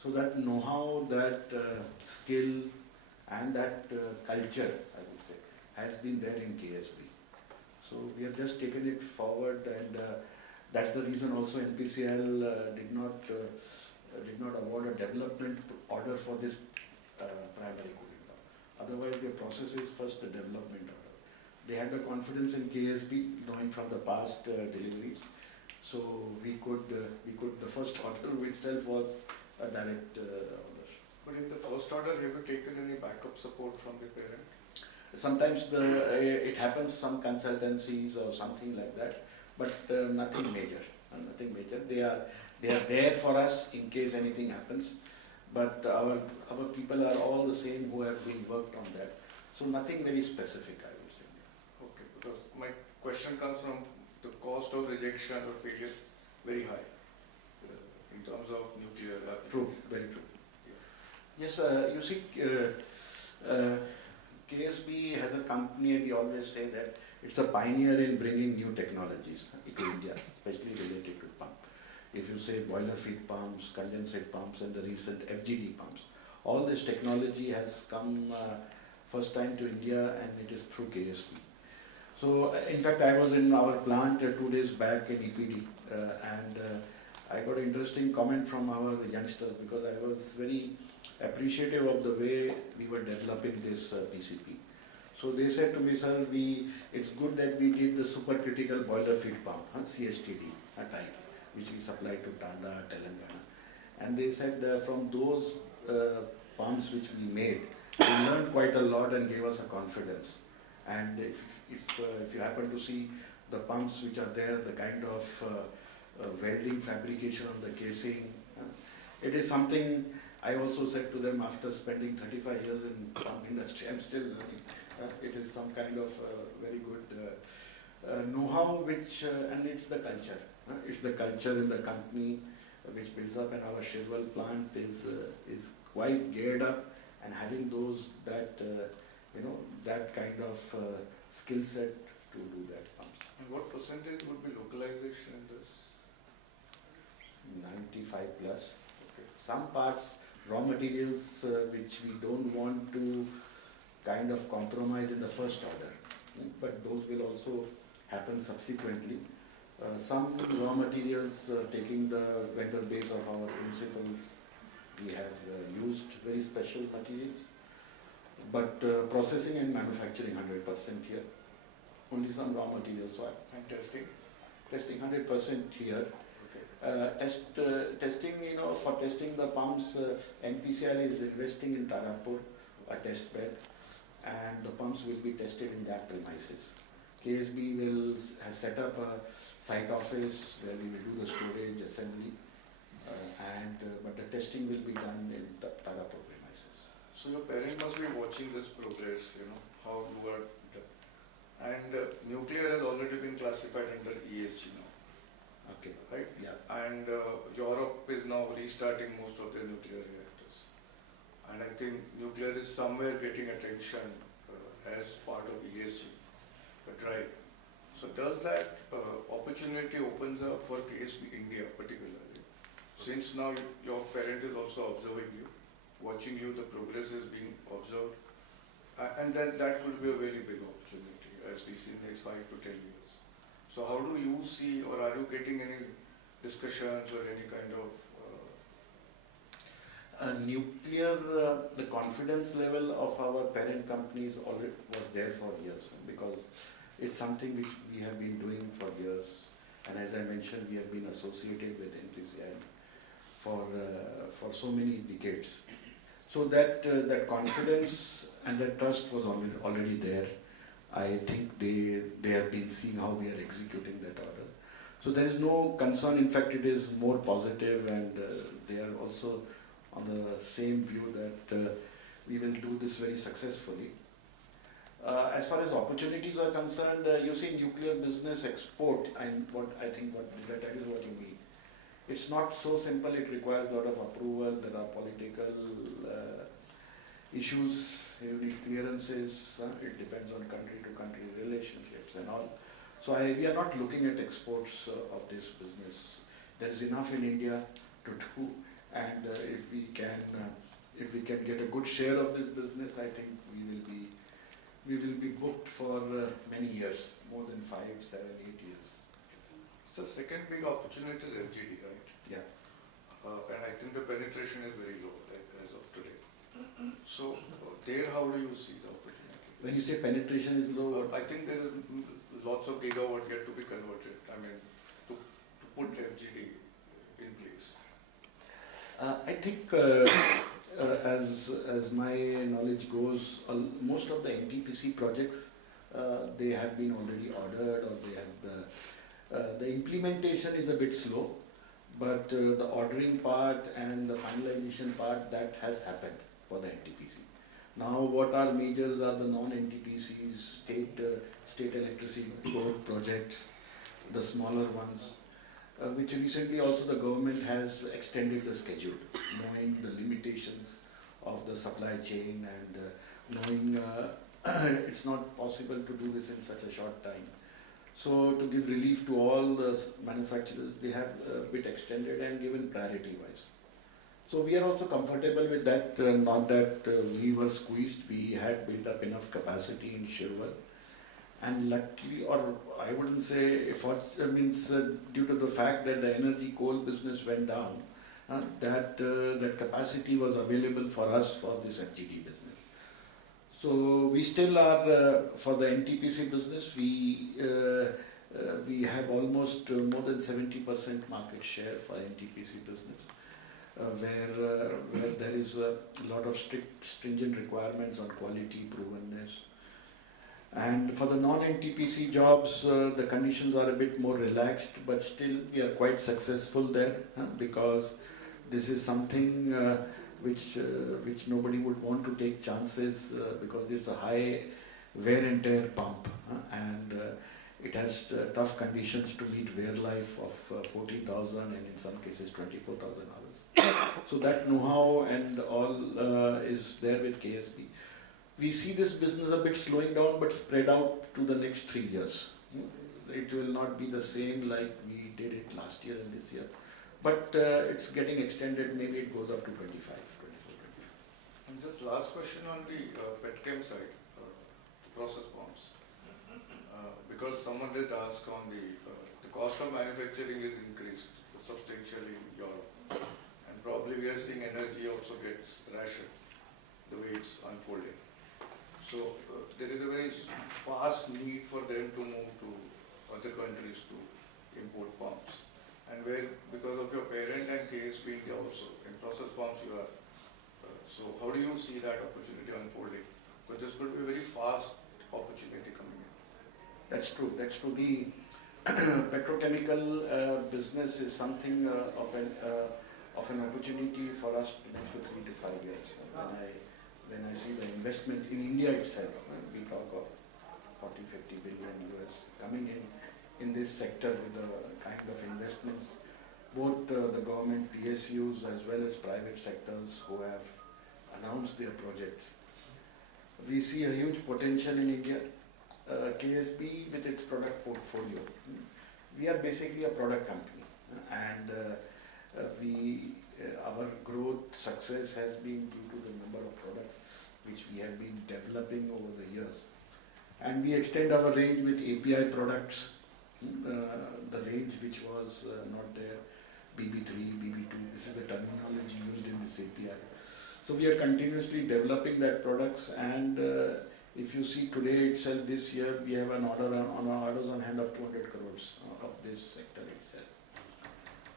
So that know-how, that skill and that culture, I would say, has been there in KSB. So we have just taken it forward, and that's the reason also NPCL did not award a development order for this primary cooling tower. Otherwise, their process is first the development order. They had the confidence in KSB, knowing from the past deliveries. So we could the first order itself was a direct order. But in the first order, have you taken any backup support from the parent? Sometimes it happens, some consultancies or something like that, but nothing major. Nothing major. They are there for us in case anything happens. But our people are all the same who have been worked on that. So nothing very specific, I would say. Okay, because my question comes from the cost of rejection or failure very high in terms of nuclear application. True, very true. Yes, you see, KSB has a company, and we always say that it's a pioneer in bringing new technologies to India, especially related to pump. If you say boiler feed pumps, condensate pumps, and the recent FGD pumps, all this technology has come first time to India, and it is through KSB. So, in fact, I was in our plant 2 days back in EPD, and I got an interesting comment from our youngsters, because I was very appreciative of the way we were developing this PCP. So they said to me, sir, it's good that we did the supercritical boiler feed pump, CSTD type, which we supplied to Tanda, Telangana. And they said from those pumps which we made, we learned quite a lot and gave us a confidence. And if you happen to see the pumps which are there, the kind of welding fabrication on the casing, it is something. I also said to them, after spending 35 years in pump industry, I'm still learning. It is some kind of very good know-how, and it's the culture. It's the culture in the company which builds up, and our Shirwal plant is quite geared up, and having that kind of skill set to do that pumps. And what percentage would be localization in this? 95 plus. Okay. Some parts, raw materials which we don't want to kind of compromise in the first order, but those will also happen subsequently. Some raw materials, taking the vendor base of our principals, we have used very special materials, but processing and manufacturing 100% here. Only some raw materials. So And testing? testing 100% here. Testing, for testing the pumps, NPCL is investing in Tarapur, a test bed, and the pumps will be tested in that premises. KSB has set up a site office where we will do the storage, assembly, but the testing will be done in Tarapur premises. So your parent must be watching this progress, how you are. And nuclear has already been classified under ESG now. Okay. Right? Yeah. And Europe is now restarting most of their nuclear reactors. And I think nuclear is somewhere getting attention as part of ESG drive. So does that opportunity opens up for KSB India particularly? Since now your parent is also observing you, watching you, the progress is being observed, and then that could be a very big opportunity as we see in the next 5 to 10 years. So how do you see, or are you getting any discussions or any kind of nuclear, the confidence level of our parent companies already was there for years, because it's something which we have been doing for years, and as I mentioned, we have been associated with NPCL for so many decades. So that confidence and that trust was already there. I think they have been seeing how we are executing that order. So there is no concern. In fact, it is more positive, and they are also on the same view that we will do this very successfully. As far as opportunities are concerned, you see nuclear business export, and that is what you mean. It's not so simple. It requires a lot of approval. There are political issues. You need clearances. It depends on country to country relationships and all. So we are not looking at exports of this business. There is enough in India to do, and if we can get a good share of this business, I think we will be booked for many years, more than 5, 7, 8 years. So second big opportunity is FGD, right? Yeah. And I think the penetration is very low as of today. So there, how do you see the opportunity? When you say penetration is low, I think there is lots of gigawatt yet to be converted. I mean, to put FGD in place. I think as my knowledge goes, most of the NTPC projects they have been already ordered, or they have the implementation is a bit slow, but the ordering part and the finalization part, that has happened for the NTPC. Now, what are majors are the non-NTPCs, state electricity board projects, the smaller ones, which recently also the government has extended the schedule, knowing the limitations of the supply chain, and knowing it's not possible to do this in such a short time. So to give relief to all the manufacturers, they have a bit extended and given priority wise. So we are also comfortable with that, not that we were squeezed. We had built up enough capacity in Shirwal, and luckily, or I wouldn't say, due to the fact that the energy coal business went down, that capacity was available for us for this FGD business. So we still are, for the NTPC business, we have almost more than 70% market share for NTPC business, where there is a lot of stringent requirements on quality, provenness. And for the non-NTPC jobs, the conditions are a bit more relaxed, but still we are quite successful there, because this is something which nobody would want to take chances, because there's a high wear and tear pump, and it has tough conditions to meet wear life of 14,000 and in some cases 24,000 hours. So that know-how and all is there with KSB. We see this business a bit slowing down, but spread out to the next 3 years. It will not be the same like we did it last year and this year, but it's getting extended. Maybe it goes up to 25, 24, 25. And just last question on the petchem side, the process pumps. Because someone did ask on the cost of manufacturing is increased substantially in Europe, and probably we are seeing energy also gets rationed the way it's unfolding. So there is a very fast need for them to move to other countries to import pumps. And where, because of your parent and KSB India also, in process pumps you are. So how do you see that opportunity unfolding? Because this could be a very fast opportunity coming in. That's true. That's true. The petrochemical business is something of an opportunity for us in the next 3 to 5 years. When I see the investment in India itself, we talk of 40-50 billion US coming in this sector with the kind of investments, both the government PSUs as well as private sectors who have announced their projects. We see a huge potential in India. KSB with its product portfolio, we are basically a product company, and our growth success has been due to the number of products which we have been developing over the years. And we extend our range with API products, the range which was not there, BB3, BB2, this is the terminology used in this API. So we are continuously developing that products, and if you see today itself, this year, we have an order on our orders on hand of 200 crores of this sector itself.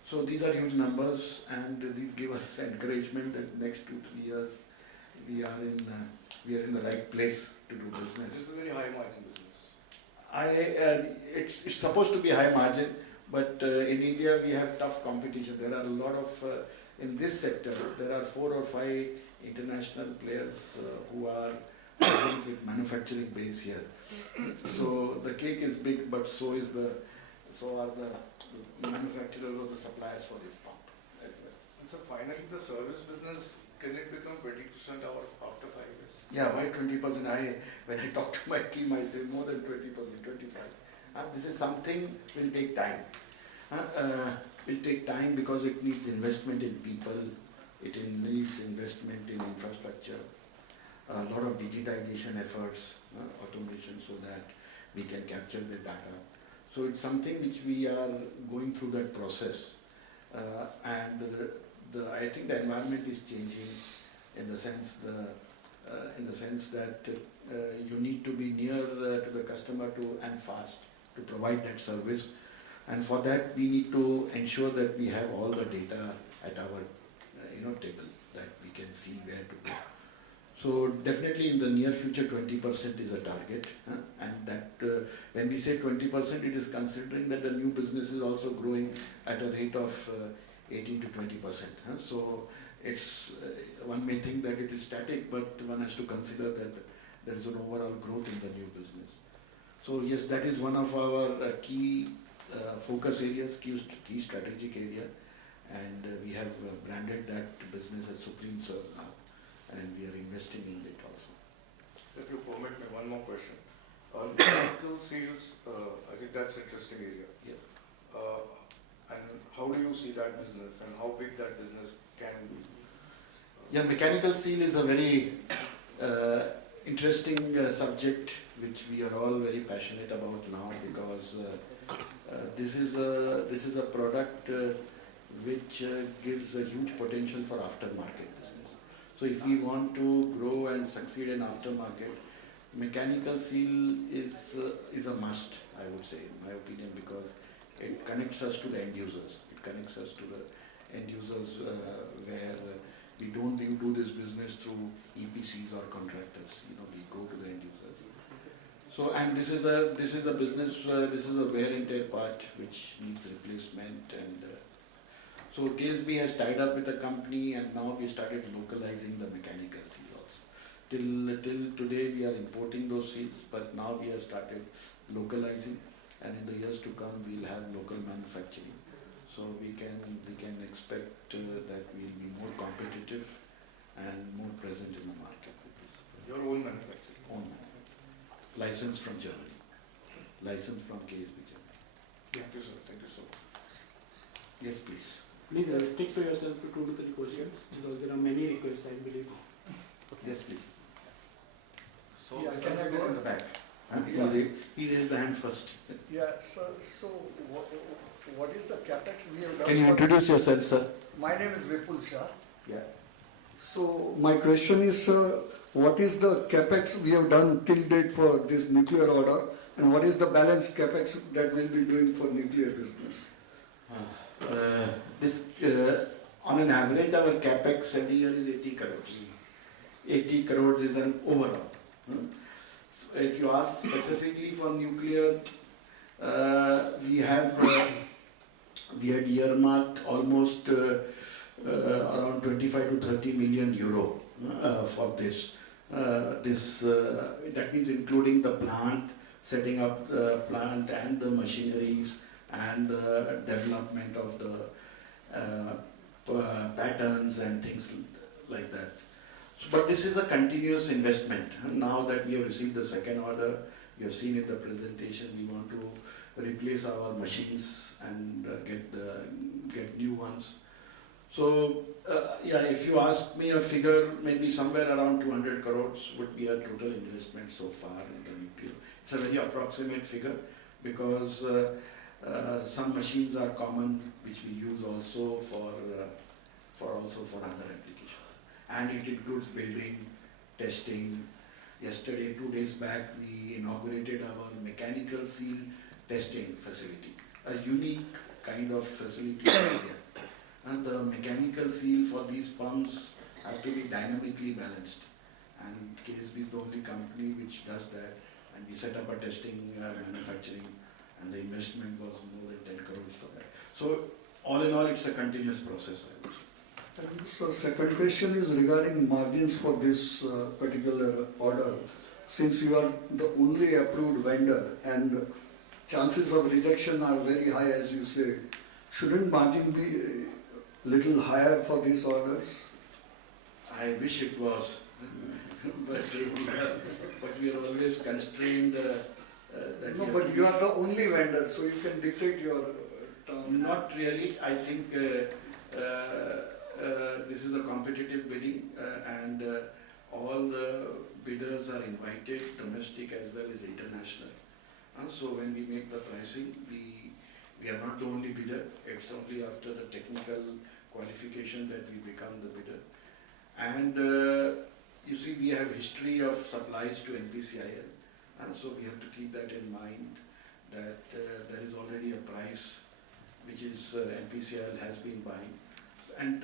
So these are huge numbers, and these give us encouragement that next 2-3 years we are in the right place to do business. This is a very high margin business. It's supposed to be high margin, but in India we have tough competition. There are a lot of in this sector. There are 4 or 5 international players who are with manufacturing base here. So the cake is big, but so are the manufacturers or the suppliers for this pump as well. And so finally, the service business, can it become 20% after 5 years? Yeah, why 20%? When I talk to my team, I say more than 20%, 25%. This is something will take time. Will take time because it needs investment in people, it needs investment in infrastructure, a lot of digitization efforts, automation, so that we can capture the data. So it's something which we are going through that process, and I think the environment is changing in the sense that you need to be near to the customer and fast to provide that service, and for that we need to ensure that we have all the data at our table, that we can see where to go. So definitely in the near future 20% is a target, and that when we say 20%, it is considering that the new business is also growing at a rate of 18 to 20%. So it's one may think that it is static, but one has to consider that there is an overall growth in the new business. So yes, that is one of our key focus areas, key strategic area, and we have branded that business as Supreme Serve now, and we are investing in it also. So if you permit me, one more question. On mechanical seals, I think that's an interesting area. Yes. And how do you see that business and how big that business can be? Yeah, mechanical seal is a very interesting subject which we are all very passionate about now, because this is a product which gives a huge potential for aftermarket business. So if we want to grow and succeed in aftermarket, mechanical seal is a must, I would say, in my opinion, because it connects us to the end users. It connects us to the end users where we don't do this business through EPCs or contractors. We go to the end users. So, and this is a business. This is a wear and tear part which needs replacement, and so KSB has tied up with a company, and now we started localizing the mechanical seal also. Till today we are importing those seals, but now we have started localizing, and in the years to come we'll have local manufacturing. So we can expect that we'll be more competitive and more present in the market with this. Your own manufacturing? Own manufacturing. License from Germany. License from KSB Germany. Thank you, sir. Thank you so much. Yes, please. Please stick to yourself to 2 to 3 questions, because there are many requests, I believe. Yes, please. So, Yeah, can I go In the back. Yeah. He raised the hand first. Yeah, so what is the capex we have done? Can you introduce yourself, sir? My name is Vipul Shah. Yeah. So my question is, what is the capex we have done till date for this nuclear order, and what is the balance capex that we'll be doing for nuclear business? On an average, our capex every year is 80 crores. 80 crores is an overall. If you ask specifically for nuclear, we had earmarked almost around 25 to 30 million euro for this. That means including the plant, setting up the plant and the machineries and the development of the patterns and things like that. But this is a continuous investment. Now that we have received the second order, you have seen in the presentation, we want to replace our machines and get new ones. So if you ask me a figure, maybe somewhere around 200 crores would be a total investment so far in the nuclear. It's a very approximate figure, because some machines are common which we use also for other applications, and it includes building, testing. Yesterday, 2 days back, we inaugurated our mechanical seal testing facility, a unique kind of facility in India. And the mechanical seal for these pumps have to be dynamically balanced, and KSB is the only company which does that, and we set up a testing manufacturing, and the investment was more than 10 crores for that. So all in all, it's a continuous process, I would say. So second question is regarding margins for this particular order. Since you are the only approved vendor and chances of rejection are very high, as you say, shouldn't margin be little higher for these orders? I wish it was, but we are always constrained that No, we have but to you be- are the only vendor, so you can dictate your term. Not really. I think this is a competitive bidding and all the bidders are invited, domestic as well as international. So when we make the pricing, we are not the only bidder. It's only after the technical qualification that we become the bidder. And you see, we have history of supplies to NPCIL, and so we have to keep that in mind, that there is already a price which is NPCIL has been buying, and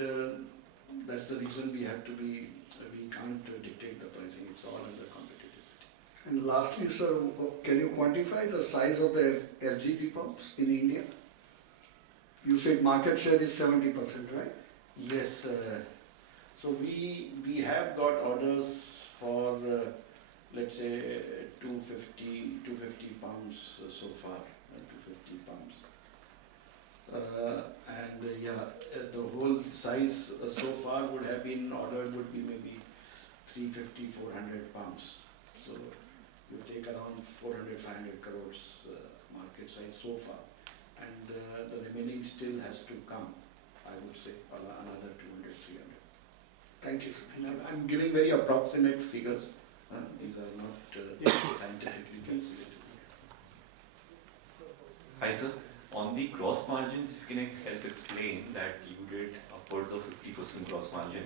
that's the reason we have to be, we can't dictate the pricing, it's all under competitive. And lastly, sir, can you quantify the size of the FGD pumps in India? You said market share is 70%, right? Yes, so we have got orders for let's say 250 pumps so far, 250 pumps. The whole size so far would have been ordered would be maybe 350-400 pumps. So you take around 400-500 crores market size so far, and the remaining still has to come. I would say another 200-300. Thank you, sir. And I'm giving very approximate figures. These are not scientifically calculated. Hi sir, on the gross margins, if you can help explain that you did upwards of 50% gross margin,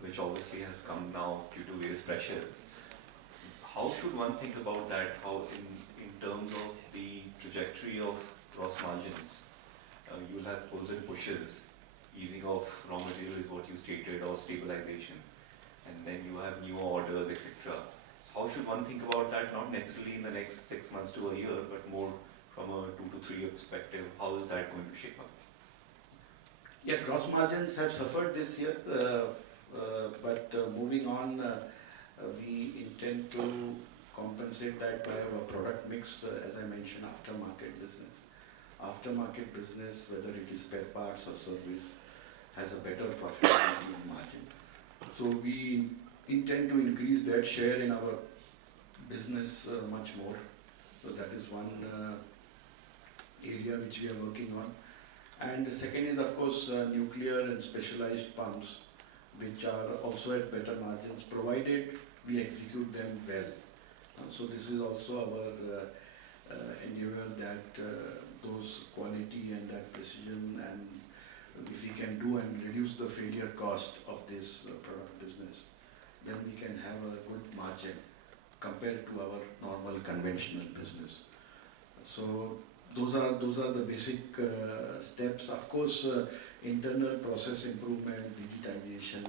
which obviously has come now due to various pressures. How should one think about that? How in terms of the trajectory of gross margins, you'll have pulls and pushes, easing of raw material is what you stated, or stabilization, and then you have new orders, etc. How should one think about that? Not necessarily in the next 6 months to a year, but more from a 2 to 3 year perspective. How is that going to shape up? Yeah, gross margins have suffered this year, but moving on, we intend to compensate that by our product mix, as I mentioned, aftermarket business. Aftermarket business, whether it is spare parts or service, has a better profitability and margin. So we intend to increase that share in our business much more. So that is one area which we are working on. And the second is, of course, nuclear and specialized pumps, which are also at better margins, provided we execute them well. So this is also our endeavor that those quality and that precision, and if we can do and reduce the failure cost of this product business, then we can have a good margin compared to our normal conventional business. So those are the basic steps. Of course, internal process improvement, digitization,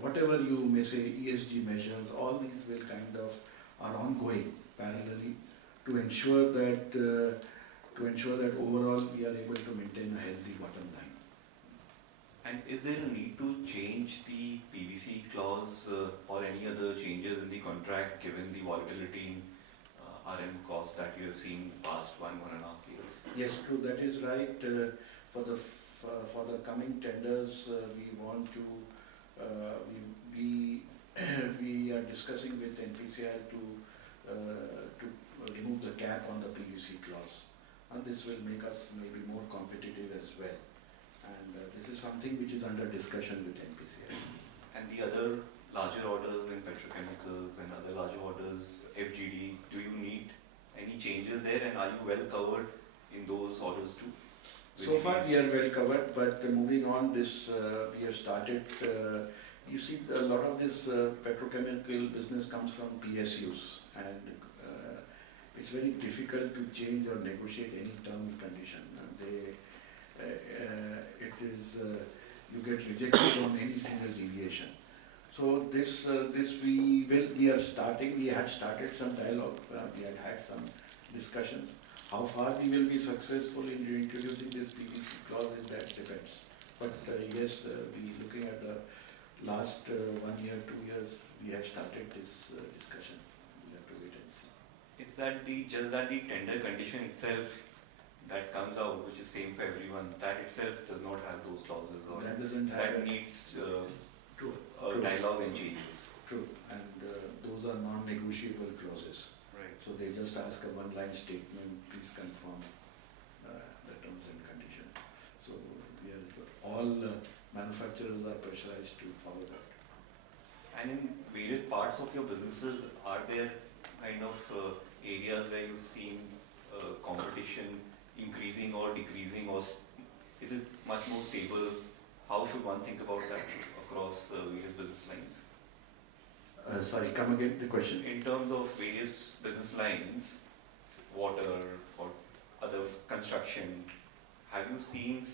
whatever you may say, ESG measures, all these will kind of are ongoing parallelly to ensure that overall we are able to maintain a healthy bottom line. And is there a need to change the PVC clause or any other changes in the contract given the volatility in RM costs that you have seen past 1.5 years? Yes, true. That is right. For the coming tenders, we want to we are discussing with NPCIL to remove the cap on the PVC clause, and this will make us maybe more competitive as well. And this is something which is under discussion with NPCIL. And the other larger orders in petrochemicals and other larger orders, FGD, do you need any changes there, and are you well covered in those orders too? So far we are well covered, but moving on, this we have started, you see a lot of this petrochemical business comes from PSUs, and it's very difficult to change or negotiate any term and condition. You get rejected on any single deviation. So we had started some dialogue, we had some discussions. How far we will be successful in introducing this PVC clause, that depends. But yes, we looking at the last 1 year, 2 years, we have started this discussion. We have to wait and see. Is that just that the tender condition itself that comes out, which is same for everyone, that itself does not have those clauses, or That doesn't have that needs True. a dialogue and changes? True, and those are non-negotiable clauses. Right. So they just ask a one-line statement, please confirm the terms and conditions. So we are, all manufacturers are pressurized to follow that. And in various parts of your businesses, are there kind of areas where you've seen competition increasing or decreasing, or is it much more stable? How should one think about that across various business lines? Sorry, come again, the question. In terms of various business lines, water or other construction, have you seen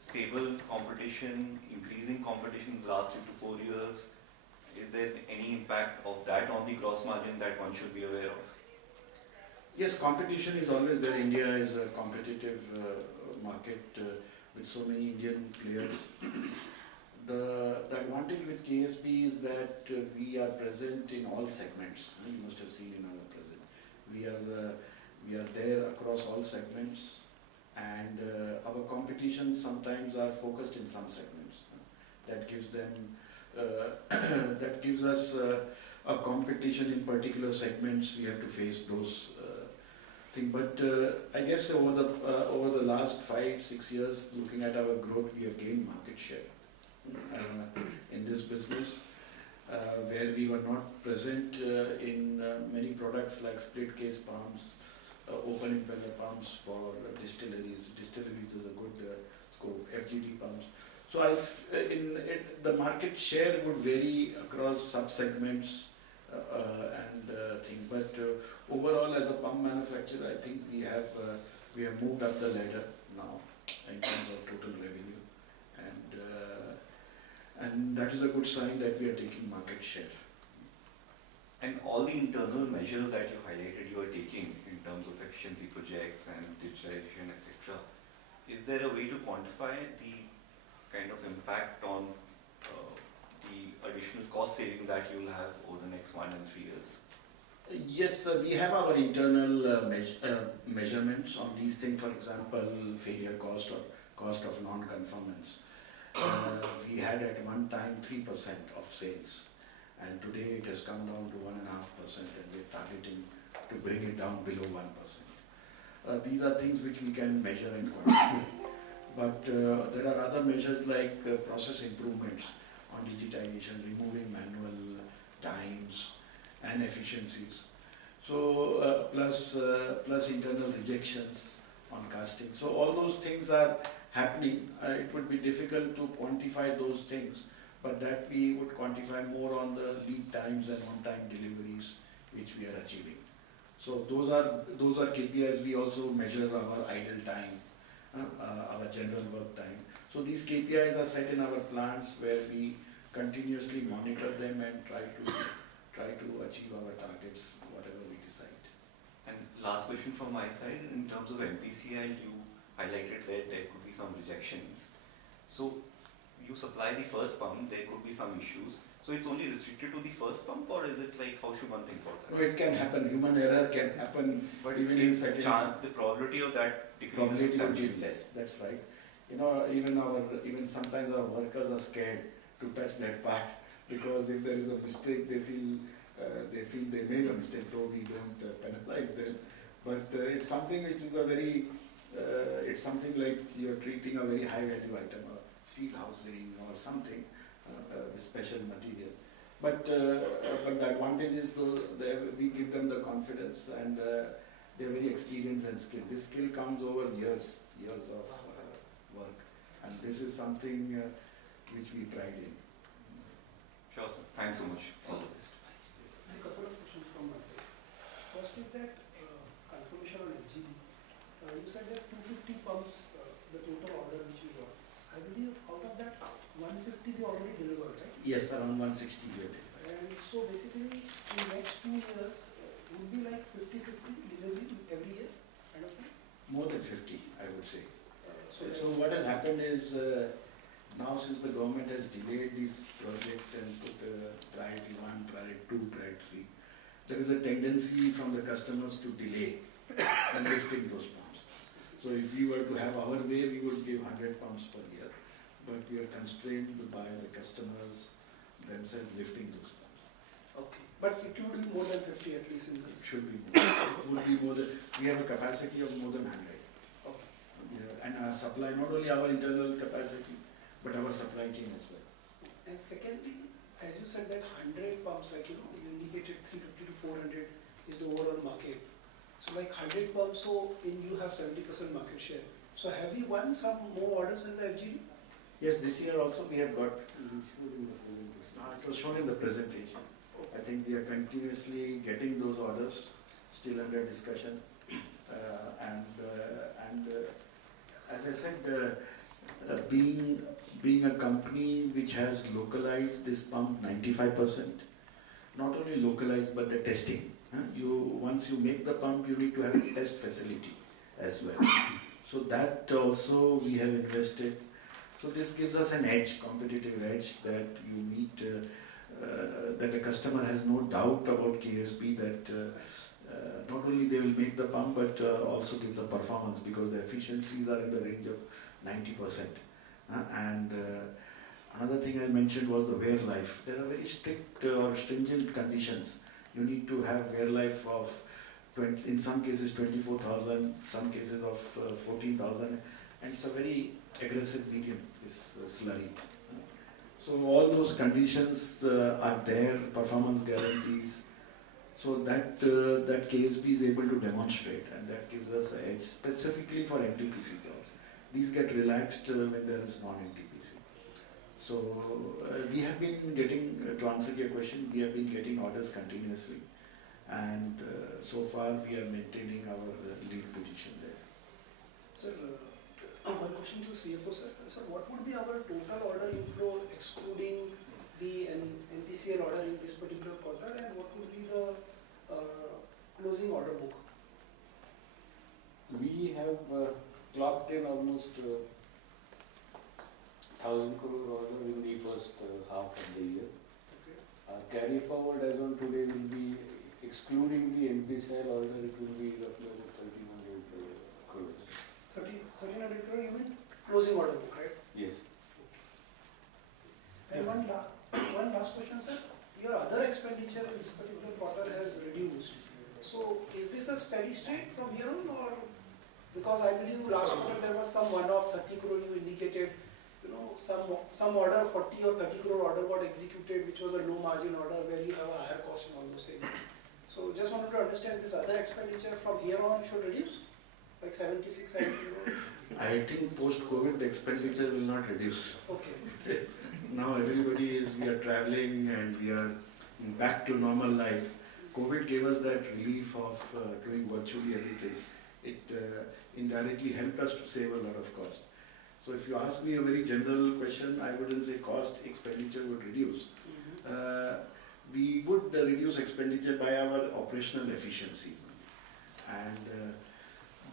stable competition, increasing competition in the last 3 to 4 years? Is there any impact of that on the gross margin that one should be aware of? Yes, competition is always there. India is a competitive market with so many Indian players. The advantage with KSB is that we are present in all segments. You must have seen in our present. We are there across all segments, and our competition sometimes are focused in some segments. That gives them that gives us a competition in particular segments. We have to face those things. But I guess over the last 5-6 years, looking at our growth, we have gained market share in this business, where we were not present in many products like split case pumps, open impeller pumps for distilleries. Distilleries is a good scope, FGD pumps. So the market share would vary across sub-segments and things. But overall, as a pump manufacturer, I think we have moved up the ladder now in terms of total revenue, and that is a good sign that we are taking market share. And all the internal measures that you highlighted you are taking in terms of efficiency projects and digitalization, etc., is there a way to quantify the kind of impact on the additional cost saving that you will have over the next 1 and 3 years? Yes, we have our internal measurements on these things. For example, failure cost or cost of non-conformance. We had at one time 3% of sales, and today it has come down to 1.5%, and we're targeting to bring it down below 1%. These are things which we can measure and quantify. But there are other measures like process improvements on digitization, removing manual times and efficiencies. So plus internal rejections on casting. So all those things are happening. It would be difficult to quantify those things, but that we would quantify more on the lead times and on-time deliveries which we are achieving. So those are KPIs. We also measure our idle time, our general work time. So these KPIs are set in our plants where we continuously monitor them and try to achieve our targets, whatever we decide. And last question from my side, in terms of MPCI, you highlighted that there could be some rejections. So you supply the first pump, there could be some issues. So it's only restricted to the first pump, or is it like, how should one think about that? No, it can happen. Human error can happen, but even in second. The probability of that Probability would be less. That's right. You know, even sometimes our workers are scared to touch that part, because if there is a mistake, they feel they made a mistake, though we don't penalize them. But it's something which is it's something like you're treating a very high value item, a seal housing or something with special material. But the advantage is we give them the confidence, and they're very experienced and skilled. This skill comes over years of work, and this is something which we pride in. Sure, sir. Thanks so much. All the best. A couple of questions from my side. First is that confirmation on FGD. You said that 250 pumps, the total order which we got. I believe out of that, 150 we already delivered, right? Yes, around 160 we have delivered. And so basically, in the next 2 years, would be like 50-50 delivery every year, kind of thing? More than 50, I would say. So what has happened is, now since the government has delayed these projects and put priority 1, priority 2, priority 3, there is a tendency from the customers to delay and lifting those pumps. So if we were to have our way, we would give 100 pumps per year, but we are constrained by the customers themselves lifting those pumps. Okay. But it would be more than 50 at least in It the. should be more. It would be more than, we have a capacity of more than 100. Okay. Yeah, and our supply, not only our internal capacity, but our supply chain as well. And secondly, as you said that 100 pumps, like you indicated 350 to 400 is the overall market. So like 100 pumps, so in you have 70% market share. So have we won some more orders in the FGD? Yes, this year also we have got, it was shown in the presentation. I think we are continuously getting those orders, still under discussion. As I said, being a company which has localized this pump 95%, not only localized but the testing. Once you make the pump, you need to have a test facility as well. So that also we have invested. So this gives us an edge, competitive edge, that you meet, that the customer has no doubt about KSB, that not only they will make the pump but also give the performance, because the efficiencies are in the range of 90%. Another thing I mentioned was the wear life. There are very strict or stringent conditions. You need to have wear life of 20, in some cases 24,000, some cases of 14,000, and it's a very aggressive medium, this slurry. So all those conditions are there, performance guarantees. So that KSB is able to demonstrate, and that gives us an edge specifically for NTPC jobs. These get relaxed when there is non-NTPC. So we have been getting, to answer your question, we have been getting orders continuously, and so far we are maintaining our lead position there. Sir, one question to CFO sir. Sir, what would be our total order inflow excluding the NPCL order in this particular quarter, and what would be the closing order book? We have clocked in almost 1,000 crore order in the first half of the year. Okay. Carry forward as on today will be, excluding the NPCL order, it will be roughly about 1,300 crores. 1,300 crore, you mean closing order book, right? Yes. And one last question, sir. Your other expenditure in this particular quarter has reduced. So is this a steady state from here on, or because I believe last quarter there was some one-off 30 crore you indicated, some order 40 or 30 crore order got executed, which was a low margin order where you have a higher cost and all those things. So just wanted to understand, this other expenditure from here on should reduce, like 76, 70 crore. I think post-COVID the expenditure will not reduce. Okay. Now we are traveling and we are back to normal life. COVID gave us that relief of doing virtually everything. It indirectly helped us to save a lot of cost. So if you ask me a very general question, I wouldn't say cost, expenditure would reduce. We would reduce expenditure by our operational efficiency. And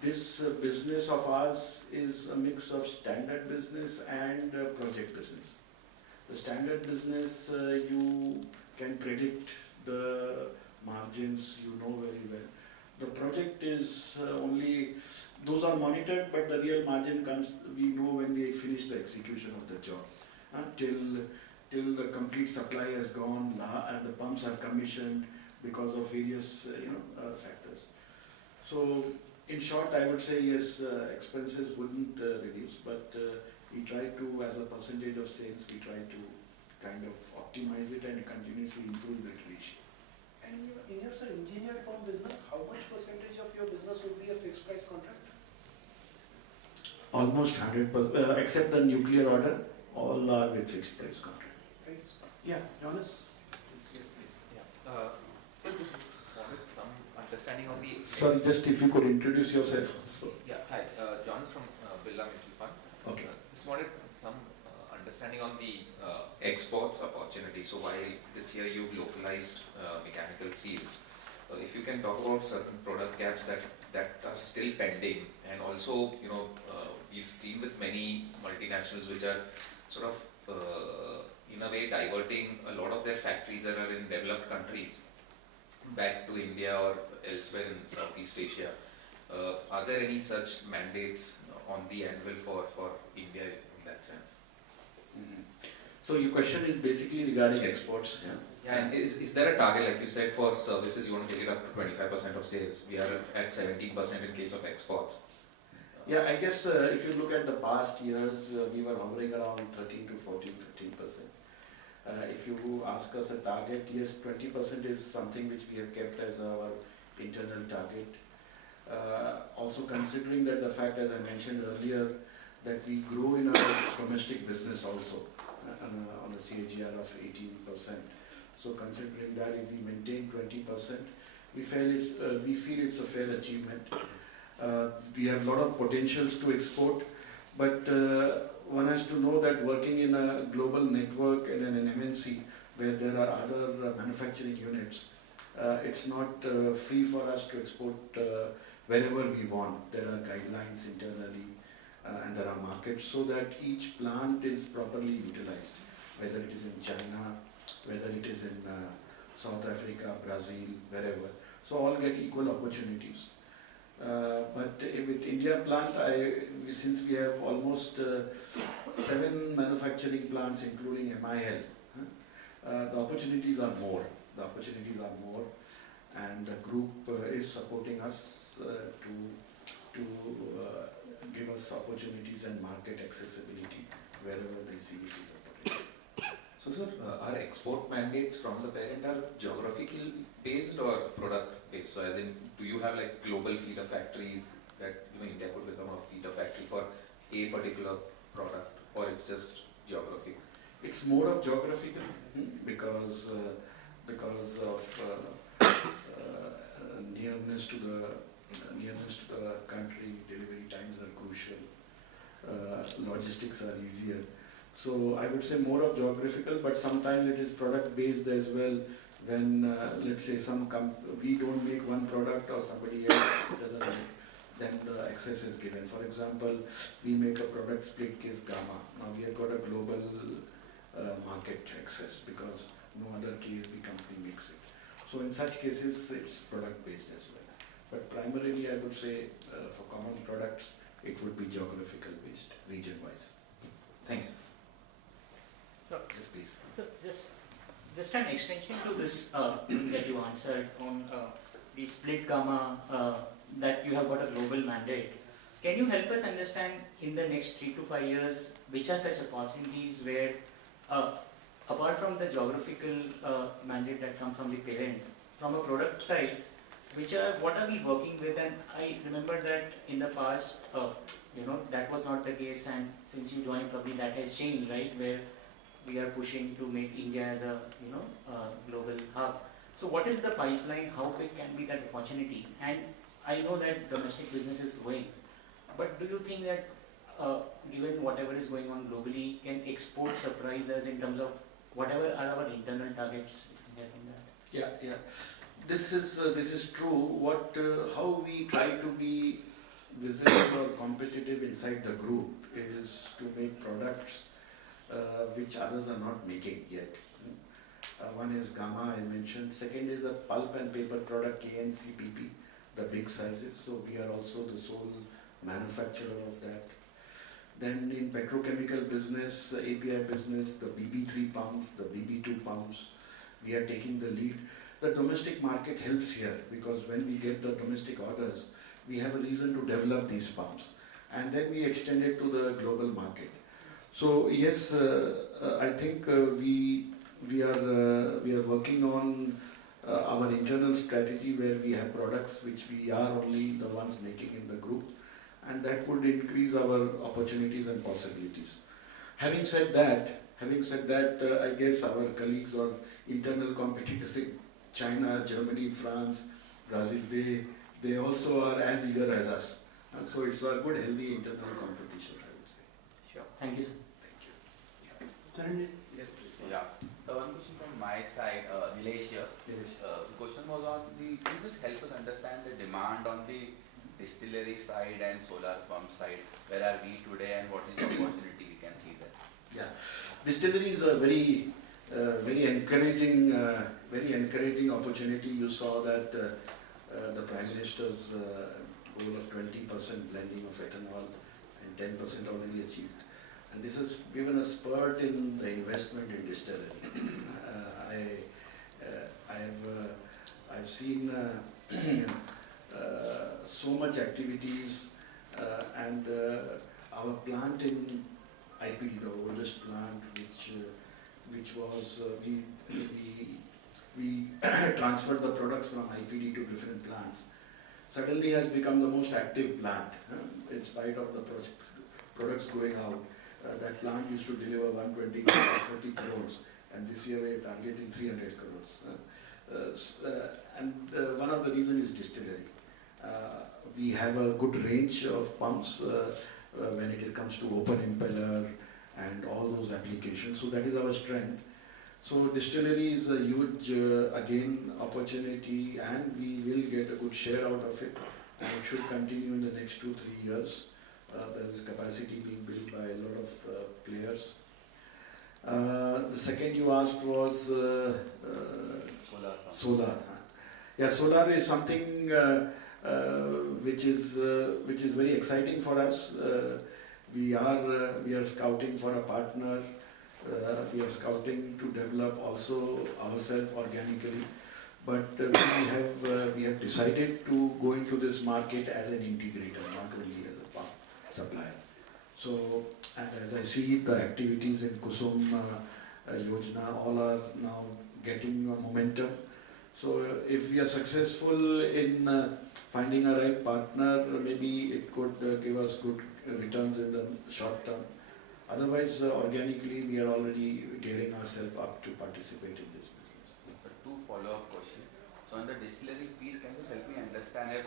this business of ours is a mix of standard business and project business. The standard business, you can predict the margins, you know very well. The project is only, those are monitored, but the real margin comes, we know when we finish the execution of the job. Till the complete supply has gone and the pumps are commissioned because of various factors. So in short, I would say yes, expenses wouldn't reduce, but we try to, as a percentage of sales, we try to kind of optimize it and continuously improve that ratio. And in your engineered pump business, how much percentage of your business would be a fixed price contract? Almost 100%, except the nuclear order, all are with fixed price contract. Right. Yeah, Jonas? Yes, please. Yeah. So just wanted some understanding on the. Sorry, just if you could introduce yourself also. Yeah. Hi, Jonas from Birla Mutual Fund. Okay. Just wanted some understanding on the exports opportunity. So while this year you've localized mechanical seals, if you can talk about certain product gaps that are still pending, and also we've seen with many multinationals which are sort of in a way diverting a lot of their factories that are in developed countries back to India or elsewhere in Southeast Asia. Are there any such mandates on the anvil for India in that sense? So your question is basically regarding exports, yeah? Yeah, and is there a target, like you said, for services you want to take it up to 25% of sales? We are at 17% in case of exports. Yeah, I guess if you look at the past years, we were hovering around 13 to 14, 15%. If you ask us a target, yes, 20% is something which we have kept as our internal target. Also considering that the fact, as I mentioned earlier, that we grow in our domestic business also on a CAGR of 18%. So considering that, if we maintain 20%, we feel it's a fair achievement. We have a lot of potentials to export, but one has to know that working in a global network and in an MNC where there are other manufacturing units, it's not free for us to export wherever we want. There are guidelines internally and there are markets, so that each plant is properly utilized, whether it is in China, whether it is in South Africa, Brazil, wherever. So all get equal opportunities. But with India plant, since we have almost 7 manufacturing plants including MIL, the opportunities are more. And the group is supporting us to give us opportunities and market accessibility wherever they see it is a potential. So sir, are export mandates from the parent are geographical based or product based? So as in, do you have like global feeder factories that India could become a feeder factory for a particular product, or it's just geographic? It's more of geographical because of nearness to the country. Delivery times are crucial. Logistics are easier. So I would say more of geographical, but sometimes it is product based as well. When let's say we don't make one product or somebody else doesn't make, then the access is given. For example, we make a product split case gamma. Now we have got a global market access because no other KSB company makes it. So in such cases, it's product based as well. But primarily, I would say for common products, it would be geographical based, region wise. Thanks. So, Yes, please. so just an extension to this thing that you answered on the split gamma, that you have got a global mandate. Can you help us understand in the next 3 to 5 years which are such opportunities where, apart from the geographical mandate that comes from the parent, from a product side, what are we working with? And I remember that in the past, that was not the case, and since you joined, probably that has changed, right? Where we are pushing to make India as a global hub. So what is the pipeline? How big can be that opportunity? And I know that domestic business is growing, but do you think that given whatever is going on globally, can export surprise us in terms of whatever are our internal targets in that? Yeah. This is true. How we try to be visible or competitive inside the group is to make products which others are not making yet. One is gamma, I mentioned. Second is a pulp and paper product, KNCPP, the big sizes. So we are also the sole manufacturer of that. Then in petrochemical business, API business, the BB3 pumps, the BB2 pumps, we are taking the lead. The domestic market helps here because when we get the domestic orders, we have a reason to develop these pumps. And then we extend it to the global market. So yes, I think we are working on our internal strategy where we have products which we are only the ones making in the group, and that would increase our opportunities and possibilities. Having said that, I guess our colleagues or internal competitors in China, Germany, France, Brazil, they also are as eager as us. And so it's a good, healthy internal competition, I would say. Sure. Thank you, sir. Thank you. Yes, please. Yeah. One question from my side, Nilesh here. Yes. The question was on can you just help us understand the demand on the distillery side and solar pump side? Where are we today and what is the opportunity we can see there? Yeah. Distillery is a very encouraging opportunity. You saw that the Prime Minister's goal of 20% blending of ethanol and 10% already achieved. and this has given a spurt in the investment in distillery. I've seen so much activities, and our plant in IPD, the oldest plant, which was we transferred the products from IPD to different plants, suddenly has become the most active plant, in spite of the products going out. That plant used to deliver 120 crores, 30 crores, and this year we are targeting 300 crores. One of the reasons is distillery. We have a good range of pumps when it comes to open impeller and all those applications, so that is our strength. So distillery is a huge, again, opportunity, and we will get a good share out of it, and it should continue in the next 2-3 years. There is capacity being built by a lot of players. The second you asked was solar. Yeah, solar is something which is very exciting for us. We are scouting for a partner. We are scouting to develop also ourselves organically, but we have decided to go into this market as an integrator, not only as a pump supplier. So, and as I see the activities in Kusum Yojana, all are now getting momentum. So if we are successful in finding a right partner, maybe it could give us good returns in the short term. Otherwise, organically, we are already gearing ourselves up to participate in this business. Two follow-up questions. So on the distillery piece, can you help me understand if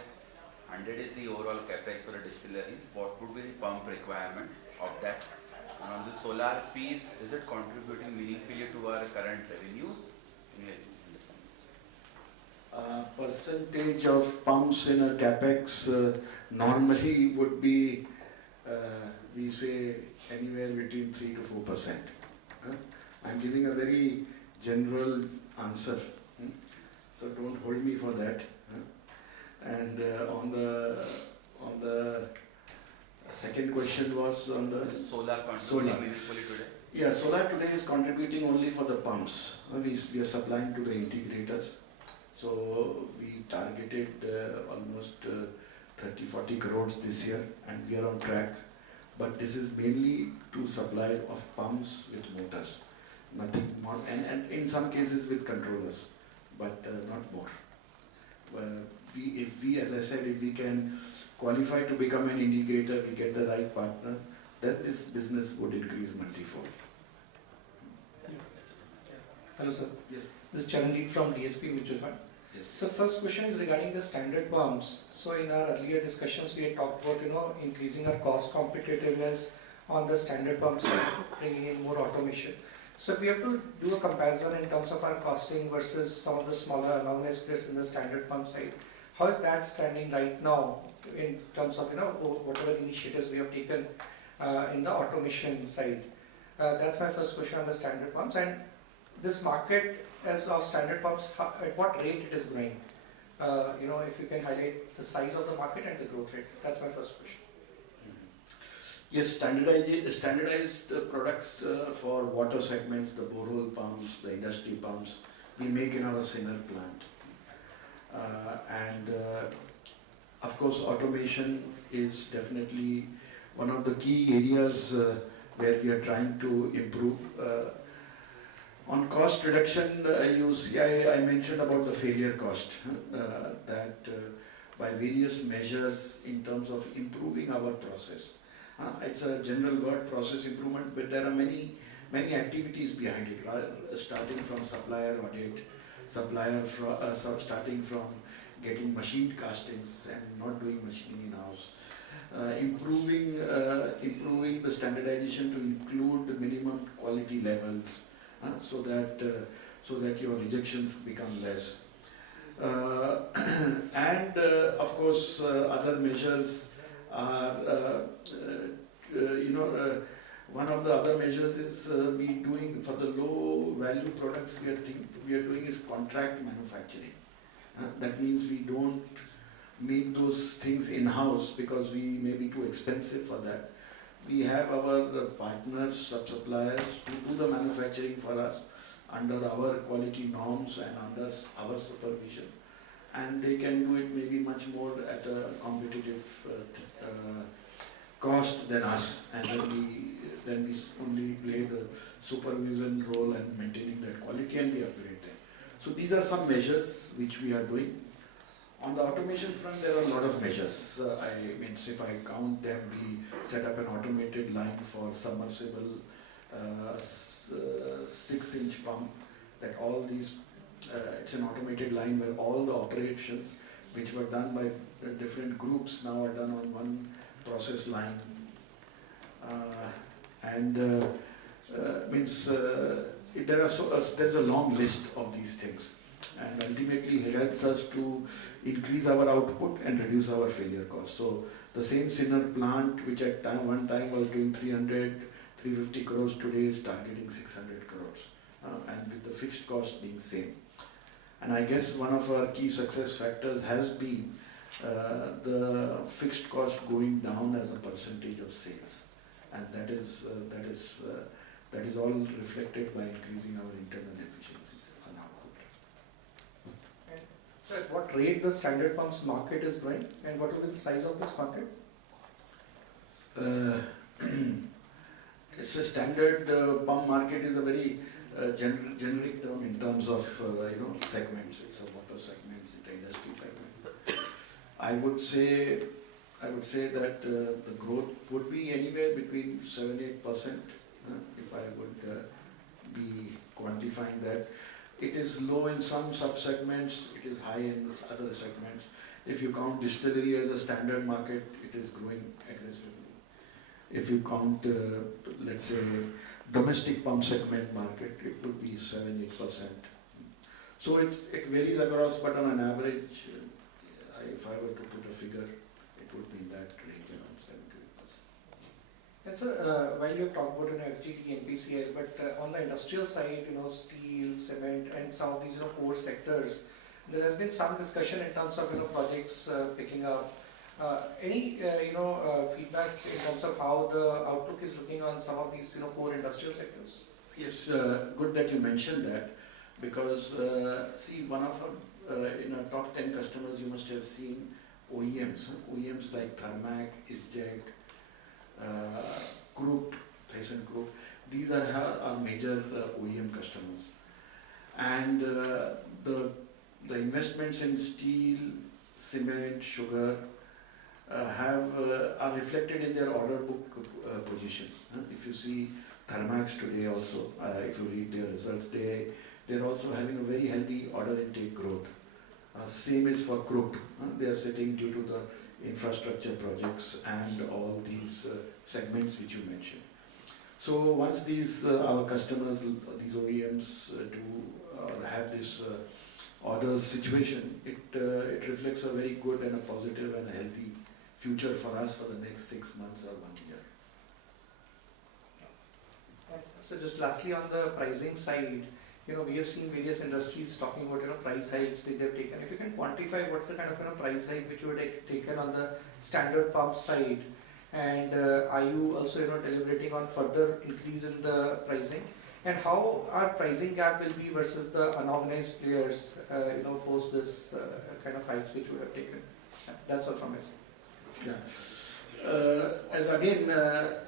100 is the overall capex for a distillery, what would be the pump requirement of that? And on the solar piece, is it contributing meaningfully to our current revenues? Can you help me understand this? Percentage of pumps in a capex normally would be, we say, anywhere between 3 to 4%. I'm giving a very general answer, so don't hold me for that. And on the second question was on the solar contributing meaningfully today? Yeah, solar today is contributing only for the pumps. We are supplying to the integrators. So we targeted almost 30-40 crores this year, and we are on track. But this is mainly to supply of pumps with motors, nothing more, and in some cases with controllers, but not more. As I said, if we can qualify to become an integrator, we get the right partner, then this business would increase multifold. Hello sir. Yes. This is Charanjit from DSP Mutual Fund. Yes. So first question is regarding the standard pumps. So in our earlier discussions, we had talked about increasing our cost competitiveness on the standard pumps, bringing in more automation. So if we have to do a comparison in terms of our costing versus some of the smaller unorganized players in the standard pump side, how is that standing right now in terms of whatever initiatives we have taken in the automation side? That's my first question on the standard pumps. And this market as of standard pumps, at what rate it is growing? If you can highlight the size of the market and the growth rate. That's my first question. Yes, standardized products for water segments, the borehole pumps, the industry pumps, we make in our Sinnar plant. Of course, automation is definitely one of the key areas where we are trying to improve. On cost reduction, I mentioned about the failure cost, that by various measures in terms of improving our process. It's a general word, process improvement, but there are many activities behind it, starting from supplier audit, starting from getting machined castings and not doing machining in-house, improving the standardization to include minimum quality levels, so that your rejections become less. And of course, other measures are, one of the other measures is we doing for the low value products we are doing is contract manufacturing. That means we don't make those things in-house because we may be too expensive for that. we have our partners, sub-suppliers who do the manufacturing for us under our quality norms and under our supervision. And they can do it maybe much more at a competitive cost than us. And then we only play the supervision role and maintaining that quality, and we upgrade them. So these are some measures which we are doing. On the automation front, there are a lot of measures. I mean, if I count them, we set up an automated line for submersible 6-inch pump. That all these, it's an automated line where all the operations which were done by different groups now are done on one process line. There's a long list of these things. And ultimately it helps us to increase our output and reduce our failure cost. So the same Sinner plant, which at one time was doing 350 crores, today is targeting 600 crores. And with the fixed cost being same. And I guess one of our key success factors has been the fixed cost going down as a percentage of sales. And that is all reflected by increasing our internal efficiencies and output. So at what rate the standard pumps market is growing, and what will be the size of this market? It's a standard pump market is a very generic term in terms of segments. It's a water segment, it's an industry segment. I would say that the growth would be anywhere between 7-8%. If I would be quantifying that. It is low in some sub-segments, it is high in other segments. If you count distillery as a standard market, it is growing aggressively. If you count, let's say, domestic pump segment market, it would be 7-8%. So it varies across, but on an average, if I were to put a figure, it would be in that range around 7-8%. And so, while you talk about FGD, NPCL, but on the industrial side, steel, cement, and some of these core sectors, there has been some discussion in terms of projects picking up. Any feedback in terms of how the outlook is looking on some of these core industrial sectors? Yes, good that you mentioned that, because see, one of our in our top 10 customers, you must have seen OEMs. OEMs like Thermac, ISJEC, Group, Thyssen Group. These are our major OEM customers, and the investments in steel, cement, sugar are reflected in their order book position. If you see Thermax today also, if you read their results, they're also having a very healthy order intake growth. Same is for Group. They are sitting due to the infrastructure projects and all these segments which you mentioned. So once these our customers, these OEMs have this orders situation, it reflects a very good and a positive and a healthy future for us for the next 6 months or 1 year. So just lastly on the pricing side, we have seen various industries talking about price hikes that they've taken. If you can quantify what's the kind of price hike which you would have taken on the standard pump side, and are you also deliberating on further increase in the pricing, and how our pricing gap will be versus the unorganized players post this kind of hikes which you would have taken? That's all from my side. Yeah.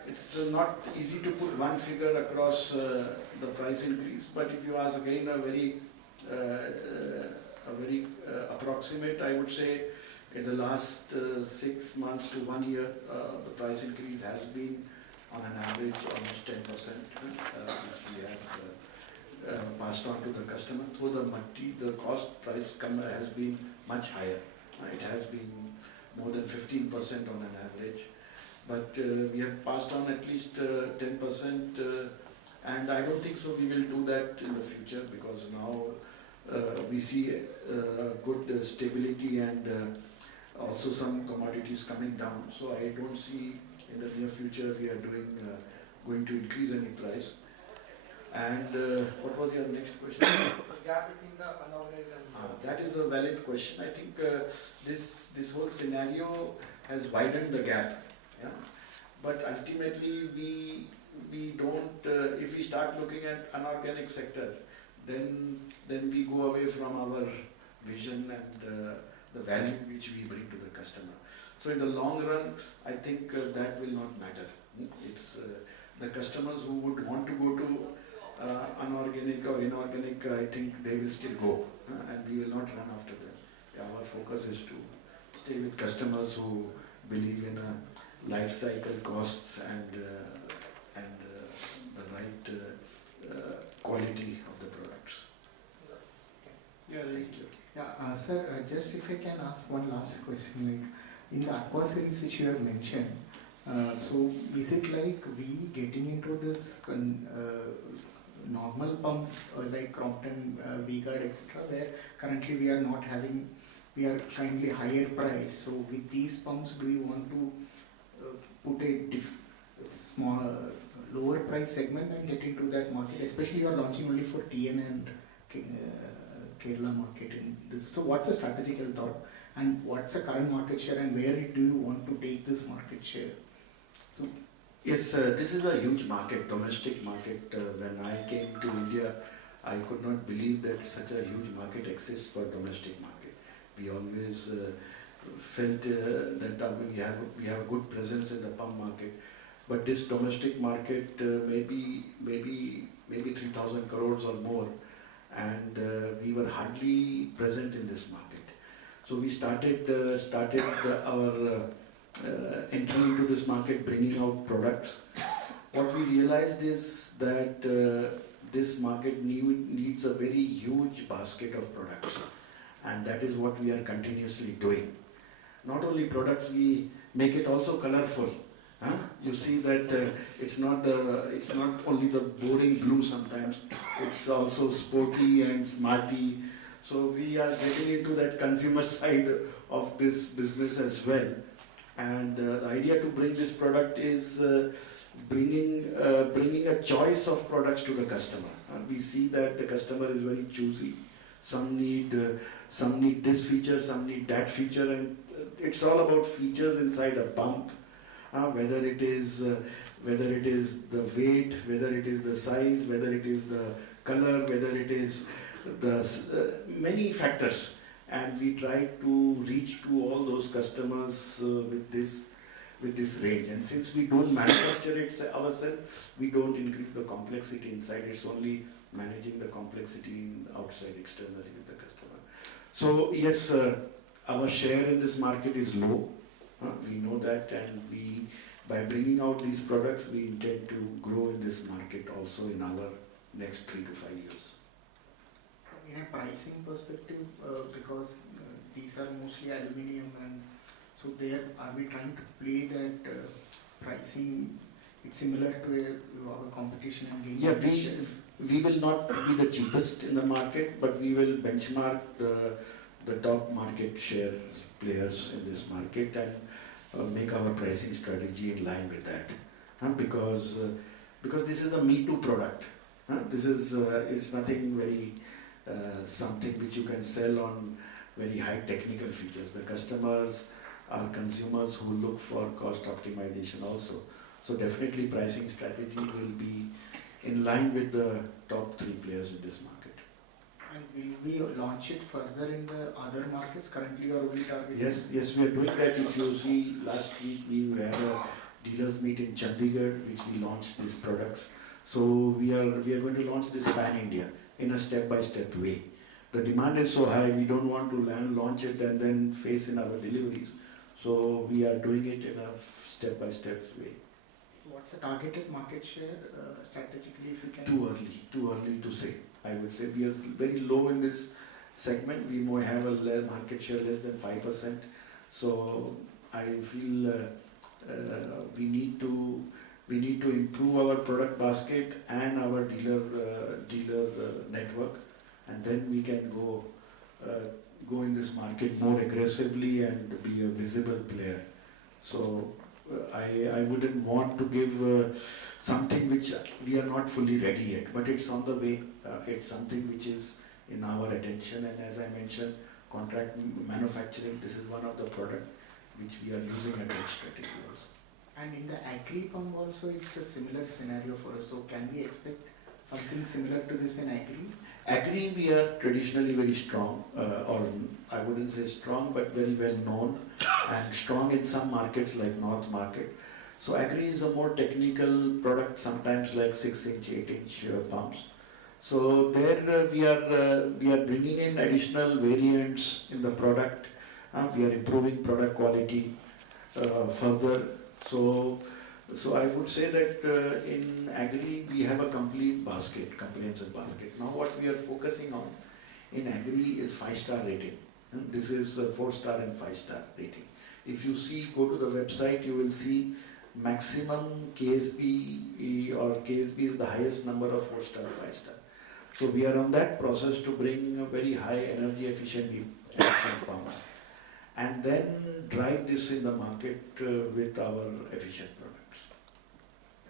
It's not easy to put one figure across the price increase, but if you ask again a very approximate, I would say in the last 6 months to 1 year, the price increase has been on an average almost 10%, which we have passed on to the customer. So the cost price has been much higher. It has been more than 15% on an average, but we have passed on at least 10%, and I don't think so we will do that in the future, because now we see good stability and also some commodities coming down. So I don't see in the near future we are going to increase any price. And what was your next question? The gap between the unorganized and that is a valid question. I think this whole scenario has widened the gap. Yeah? but ultimately we don't, if we start looking at unorganic sector, then we go away from our vision and the value which we bring to the customer. So in the long run, I think that will not matter. It's the customers who would want to go to unorganic or inorganic, I think they will still go, and we will not run after them. Our focus is to stay with customers who believe in life cycle costs and the right quality of the products. Yeah, Thank you. Yeah, sir, just if I can ask one last question, like in the aqua series which you have mentioned, so is it like we getting into this normal pumps like Crompton, V-Guard, etc., where currently we are not having, we are kindly higher price. So with these pumps, do you want to put a small, lower price segment and get into that market? Especially you are launching only for TN and Kerala market in this. So what's the strategical thought, and what's the current market share, and where do you want to take this market share? So yes, this is a huge market, domestic market. When I came to India, I could not believe that such a huge market exists for domestic market. We always felt that we have a good presence in the pump market, but this domestic market maybe 3,000 crores or more, and we were hardly present in this market. So we started our entry into this market, bringing out products. What we realized is that this market needs a very huge basket of products, and that is what we are continuously doing. Not only products, we make it also colorful. You see that it's not only the boring blue sometimes, it's also sporty and smarty. So we are getting into that consumer side of this business as well. And the idea to bring this product is bringing a choice of products to the customer. We see that the customer is very choosy. Some need this feature, some need that feature, and it's all about features inside a pump. Whether it is the weight, whether it is the size, whether it is the color, whether it is the many factors, and we try to reach to all those customers with this range. And since we don't manufacture it ourselves, we don't increase the complexity inside. It's only managing the complexity outside externally with the customer. So yes, our share in this market is low. We know that, and by bringing out these products, we intend to grow in this market also in our next 3 to 5 years. in a pricing perspective, because these are mostly aluminium, and so there are we trying to play that pricing? It's similar to our competition and gain. Yeah, we will not be the cheapest in the market, but we will benchmark the top market share players in this market and make our pricing strategy in line with that. Because this is a Me Too product. This is it's nothing very something which you can sell on very high technical features. The customers are consumers who look for cost optimization also. So definitely pricing strategy will be in line with the top 3 players in this market. And will we launch it further in the other markets? Currently you are only targeting? Yes, we are doing that. If you see, last week we had a dealers meet in Chandigarh, which we launched these products. So we are going to launch this pan-India in a step-by-step way. The demand is so high, we don't want to launch it and then face in our deliveries. So we are doing it in a step-by-step way. What's the targeted market share strategically, if you can? Too early to say. I would say we are very low in this segment. We may have a market share less than 5%. So I feel we need to improve our product basket and our dealer network, and then we can go in this market more aggressively and be a visible player. So I wouldn't want to give something which we are not fully ready yet, but it's on the way. It's something which is in our attention, and as I mentioned, contract manufacturing, this is one of the products which we are using at Edge strategy also. And in the agri pump also, it's a similar scenario for us. So can we expect something similar to this in agri? Agri, we are traditionally very strong, or I wouldn't say strong, but very well known, and strong in some markets like North market. So agri is a more technical product, sometimes like 6-inch, 8-inch pumps. So there we are bringing in additional variants in the product. We are improving product quality further. So I would say that in agri we have a complete basket, comprehensive basket. Now what we are focusing on in agri is 5-star rating. This is 4-star and 5-star rating. If you see, go to the website, you will see maximum KSB, or KSB is the highest number of 4-star, 5-star. So we are on that process to bring a very high energy efficient pumps, and then drive this in the market with our efficient products.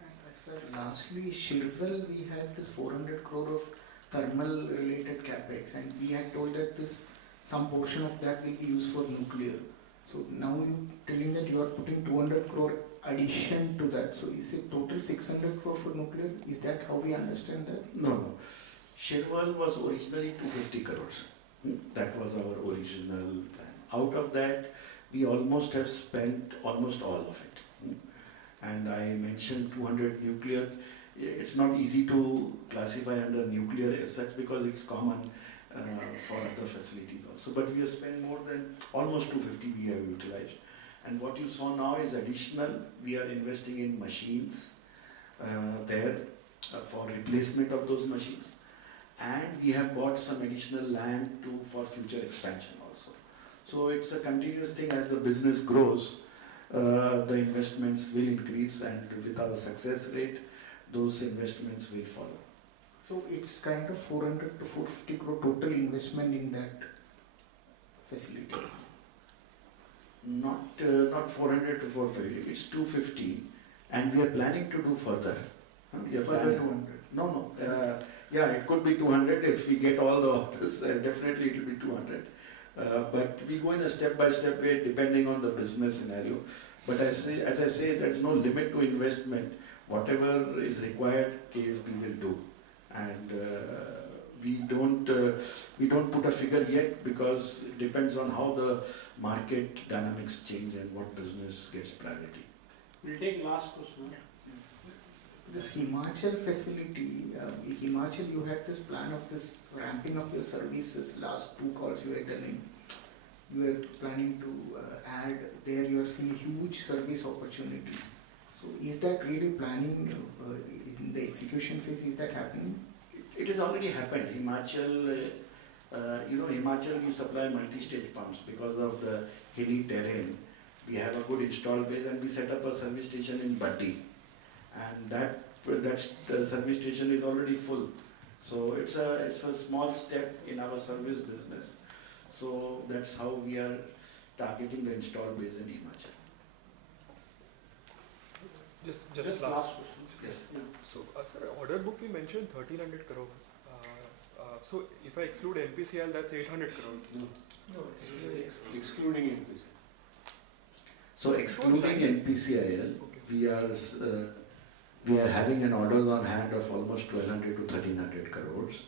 And sir, lastly, Shirwell, we had this 400 crore of thermal related capex, and we had told that some portion of that will be used for nuclear. So now you're telling that you are putting 200 crore addition to that. So is it total 600 crore for nuclear? Is that how we understand that? No. Shirwell was originally 250 crores. That was our original plan. Out of that, we almost have spent almost all of it. And I mentioned 200 nuclear. It's not easy to classify under nuclear as such because it's common for other facilities also. But we have spent more than almost 250 we have utilized. And what you saw now is additional. We are investing in machines there for replacement of those machines. And we have bought some additional land for future expansion also. So it's a continuous thing. As the business grows, the investments will increase, and with our success rate, those investments will follow. So it's kind of 400 to 450 crore total investment in that facility. Not 400 to 450, it's 250, and we are planning to do further. Further 200? No. Yeah, it could be 200 if we get all the orders. Definitely it will be 200. But we go in a step-by-step way depending on the business scenario. But as I say, there's no limit to investment. Whatever is required, KSB will do. And we don't put a figure yet because it depends on how the market dynamics change and what business gets priority. We'll take last question. This Himachal facility, Himachal, you had this plan of this ramping up your services. Last 2 calls you were telling, you were planning to add there. You are seeing huge service opportunity. So is that really planning in the execution phase? Is that happening? It has already happened. Himachal, Himachal we supply multi-stage pumps because of the hilly terrain. We have a good install base, and we set up a service station in Baddi. And that service station is already full. So it's a small step in our service business. So that's how we are targeting the install base in Himachal. Just last question. Yes. Yeah. So, sir, order book we mentioned 1300 crores. So if I exclude NPCL, that's 800 crores. No, Excluding NPCL. So excluding NPCIL, we are having an orders on hand of almost 1200 to 1300 crores,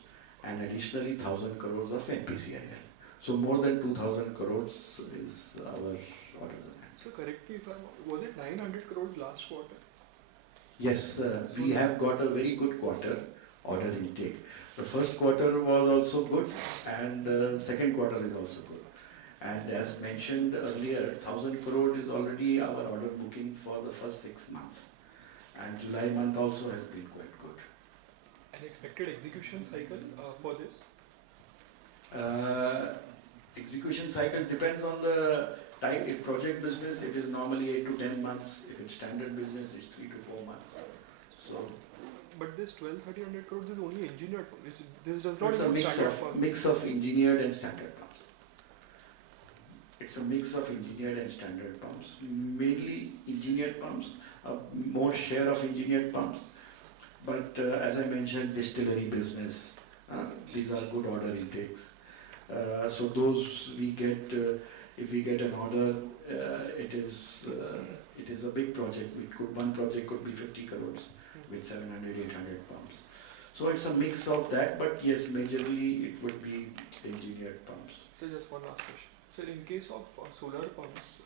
and additionally 1000 crores of NPCIL. So more than 2000 crores is our orders on hand. So correct me if I'm, was it 900 crores last quarter? Yes, we have got a very good quarter order intake. The first quarter was also good, and the second quarter is also good. And as mentioned earlier, 1000 crore is already our order booking for the first 6 months. And July month also has been quite good. An expected execution cycle for this? Execution cycle depends on the type. If project business, it is normally 8 to 10 months. If it's standard business, it's 3 to 4 months. So, but this 1200-1300 crores is only engineered. This does not it's a mix of engineered and standard pumps. It's a mix of engineered and standard pumps. Mainly engineered pumps, more share of engineered pumps. But as I mentioned, distillery business, these are good order intakes. So those we get, if we get an order, it is is a big project. One project could be 50 crores with 700, 800 pumps. So it's a mix of that, but yes, majorly it would be engineered pumps. So just one last question. So in case of solar pumps,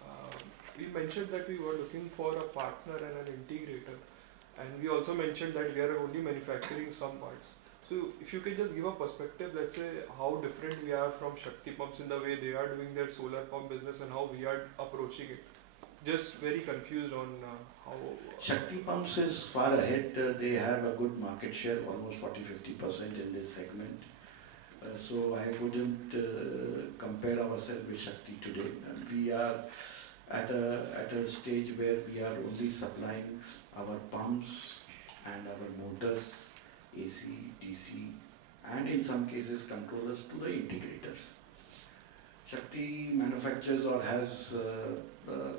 we mentioned that we were looking for a partner and an integrator, and we also mentioned that we are only manufacturing some parts. So if you could just give a perspective, let's say how different we are from Shakti Pumps in the way they are doing their solar pump business and how we are approaching it. Just very confused on how... Shakti Pumps is far ahead. They have a good market share, almost 40-50% in this segment. So I wouldn't compare ourselves with Shakti today. We are at a stage where we are only supplying our pumps and our motors, AC, DC, and in some cases controllers to the integrators. Shakti manufactures or has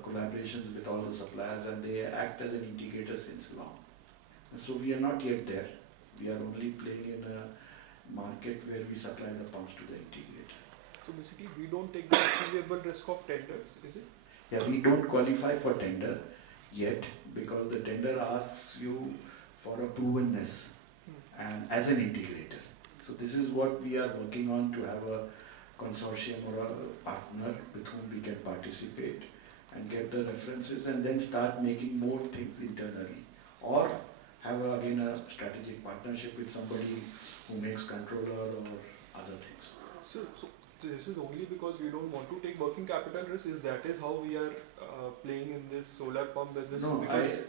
collaborations with all the suppliers, and they act as an integrator since long. So we are not yet there. We are only playing in a market where we supply the pumps to the integrator. So basically we don't take the achievable risk of tenders, is it? Yeah, we don't qualify for tender yet because the tender asks you for a provenness and as an integrator. So this is what we are working on, to have a consortium or a partner with whom we can participate and get the references and then start making more things internally, or have again a strategic partnership with somebody who makes controller or other things. So this is only because we don't want to take working capital risk. Is that is how we are playing in this solar pump business? No,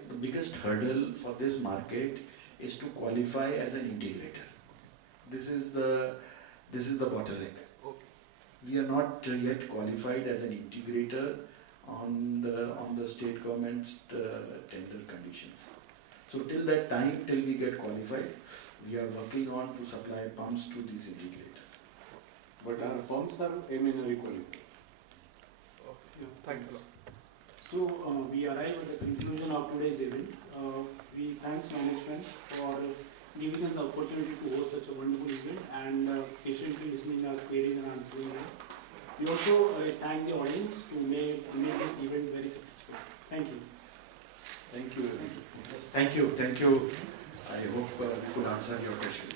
the biggest hurdle for this market is to qualify as an integrator. This is the bottleneck. Okay. We are not yet qualified as an integrator on the state government's tender conditions. So till that time, till we get qualified, we are working on to supply pumps to these integrators. But our pumps are eminently qualified. Okay. Thanks a lot. So we arrive at the conclusion of today's event. We thanks management for giving us the opportunity to host such a wonderful event and patiently listening our queries and answering them. We also thank the audience to make this event very successful. Thank you. Thank you. Thank you. I hope we could answer your questions.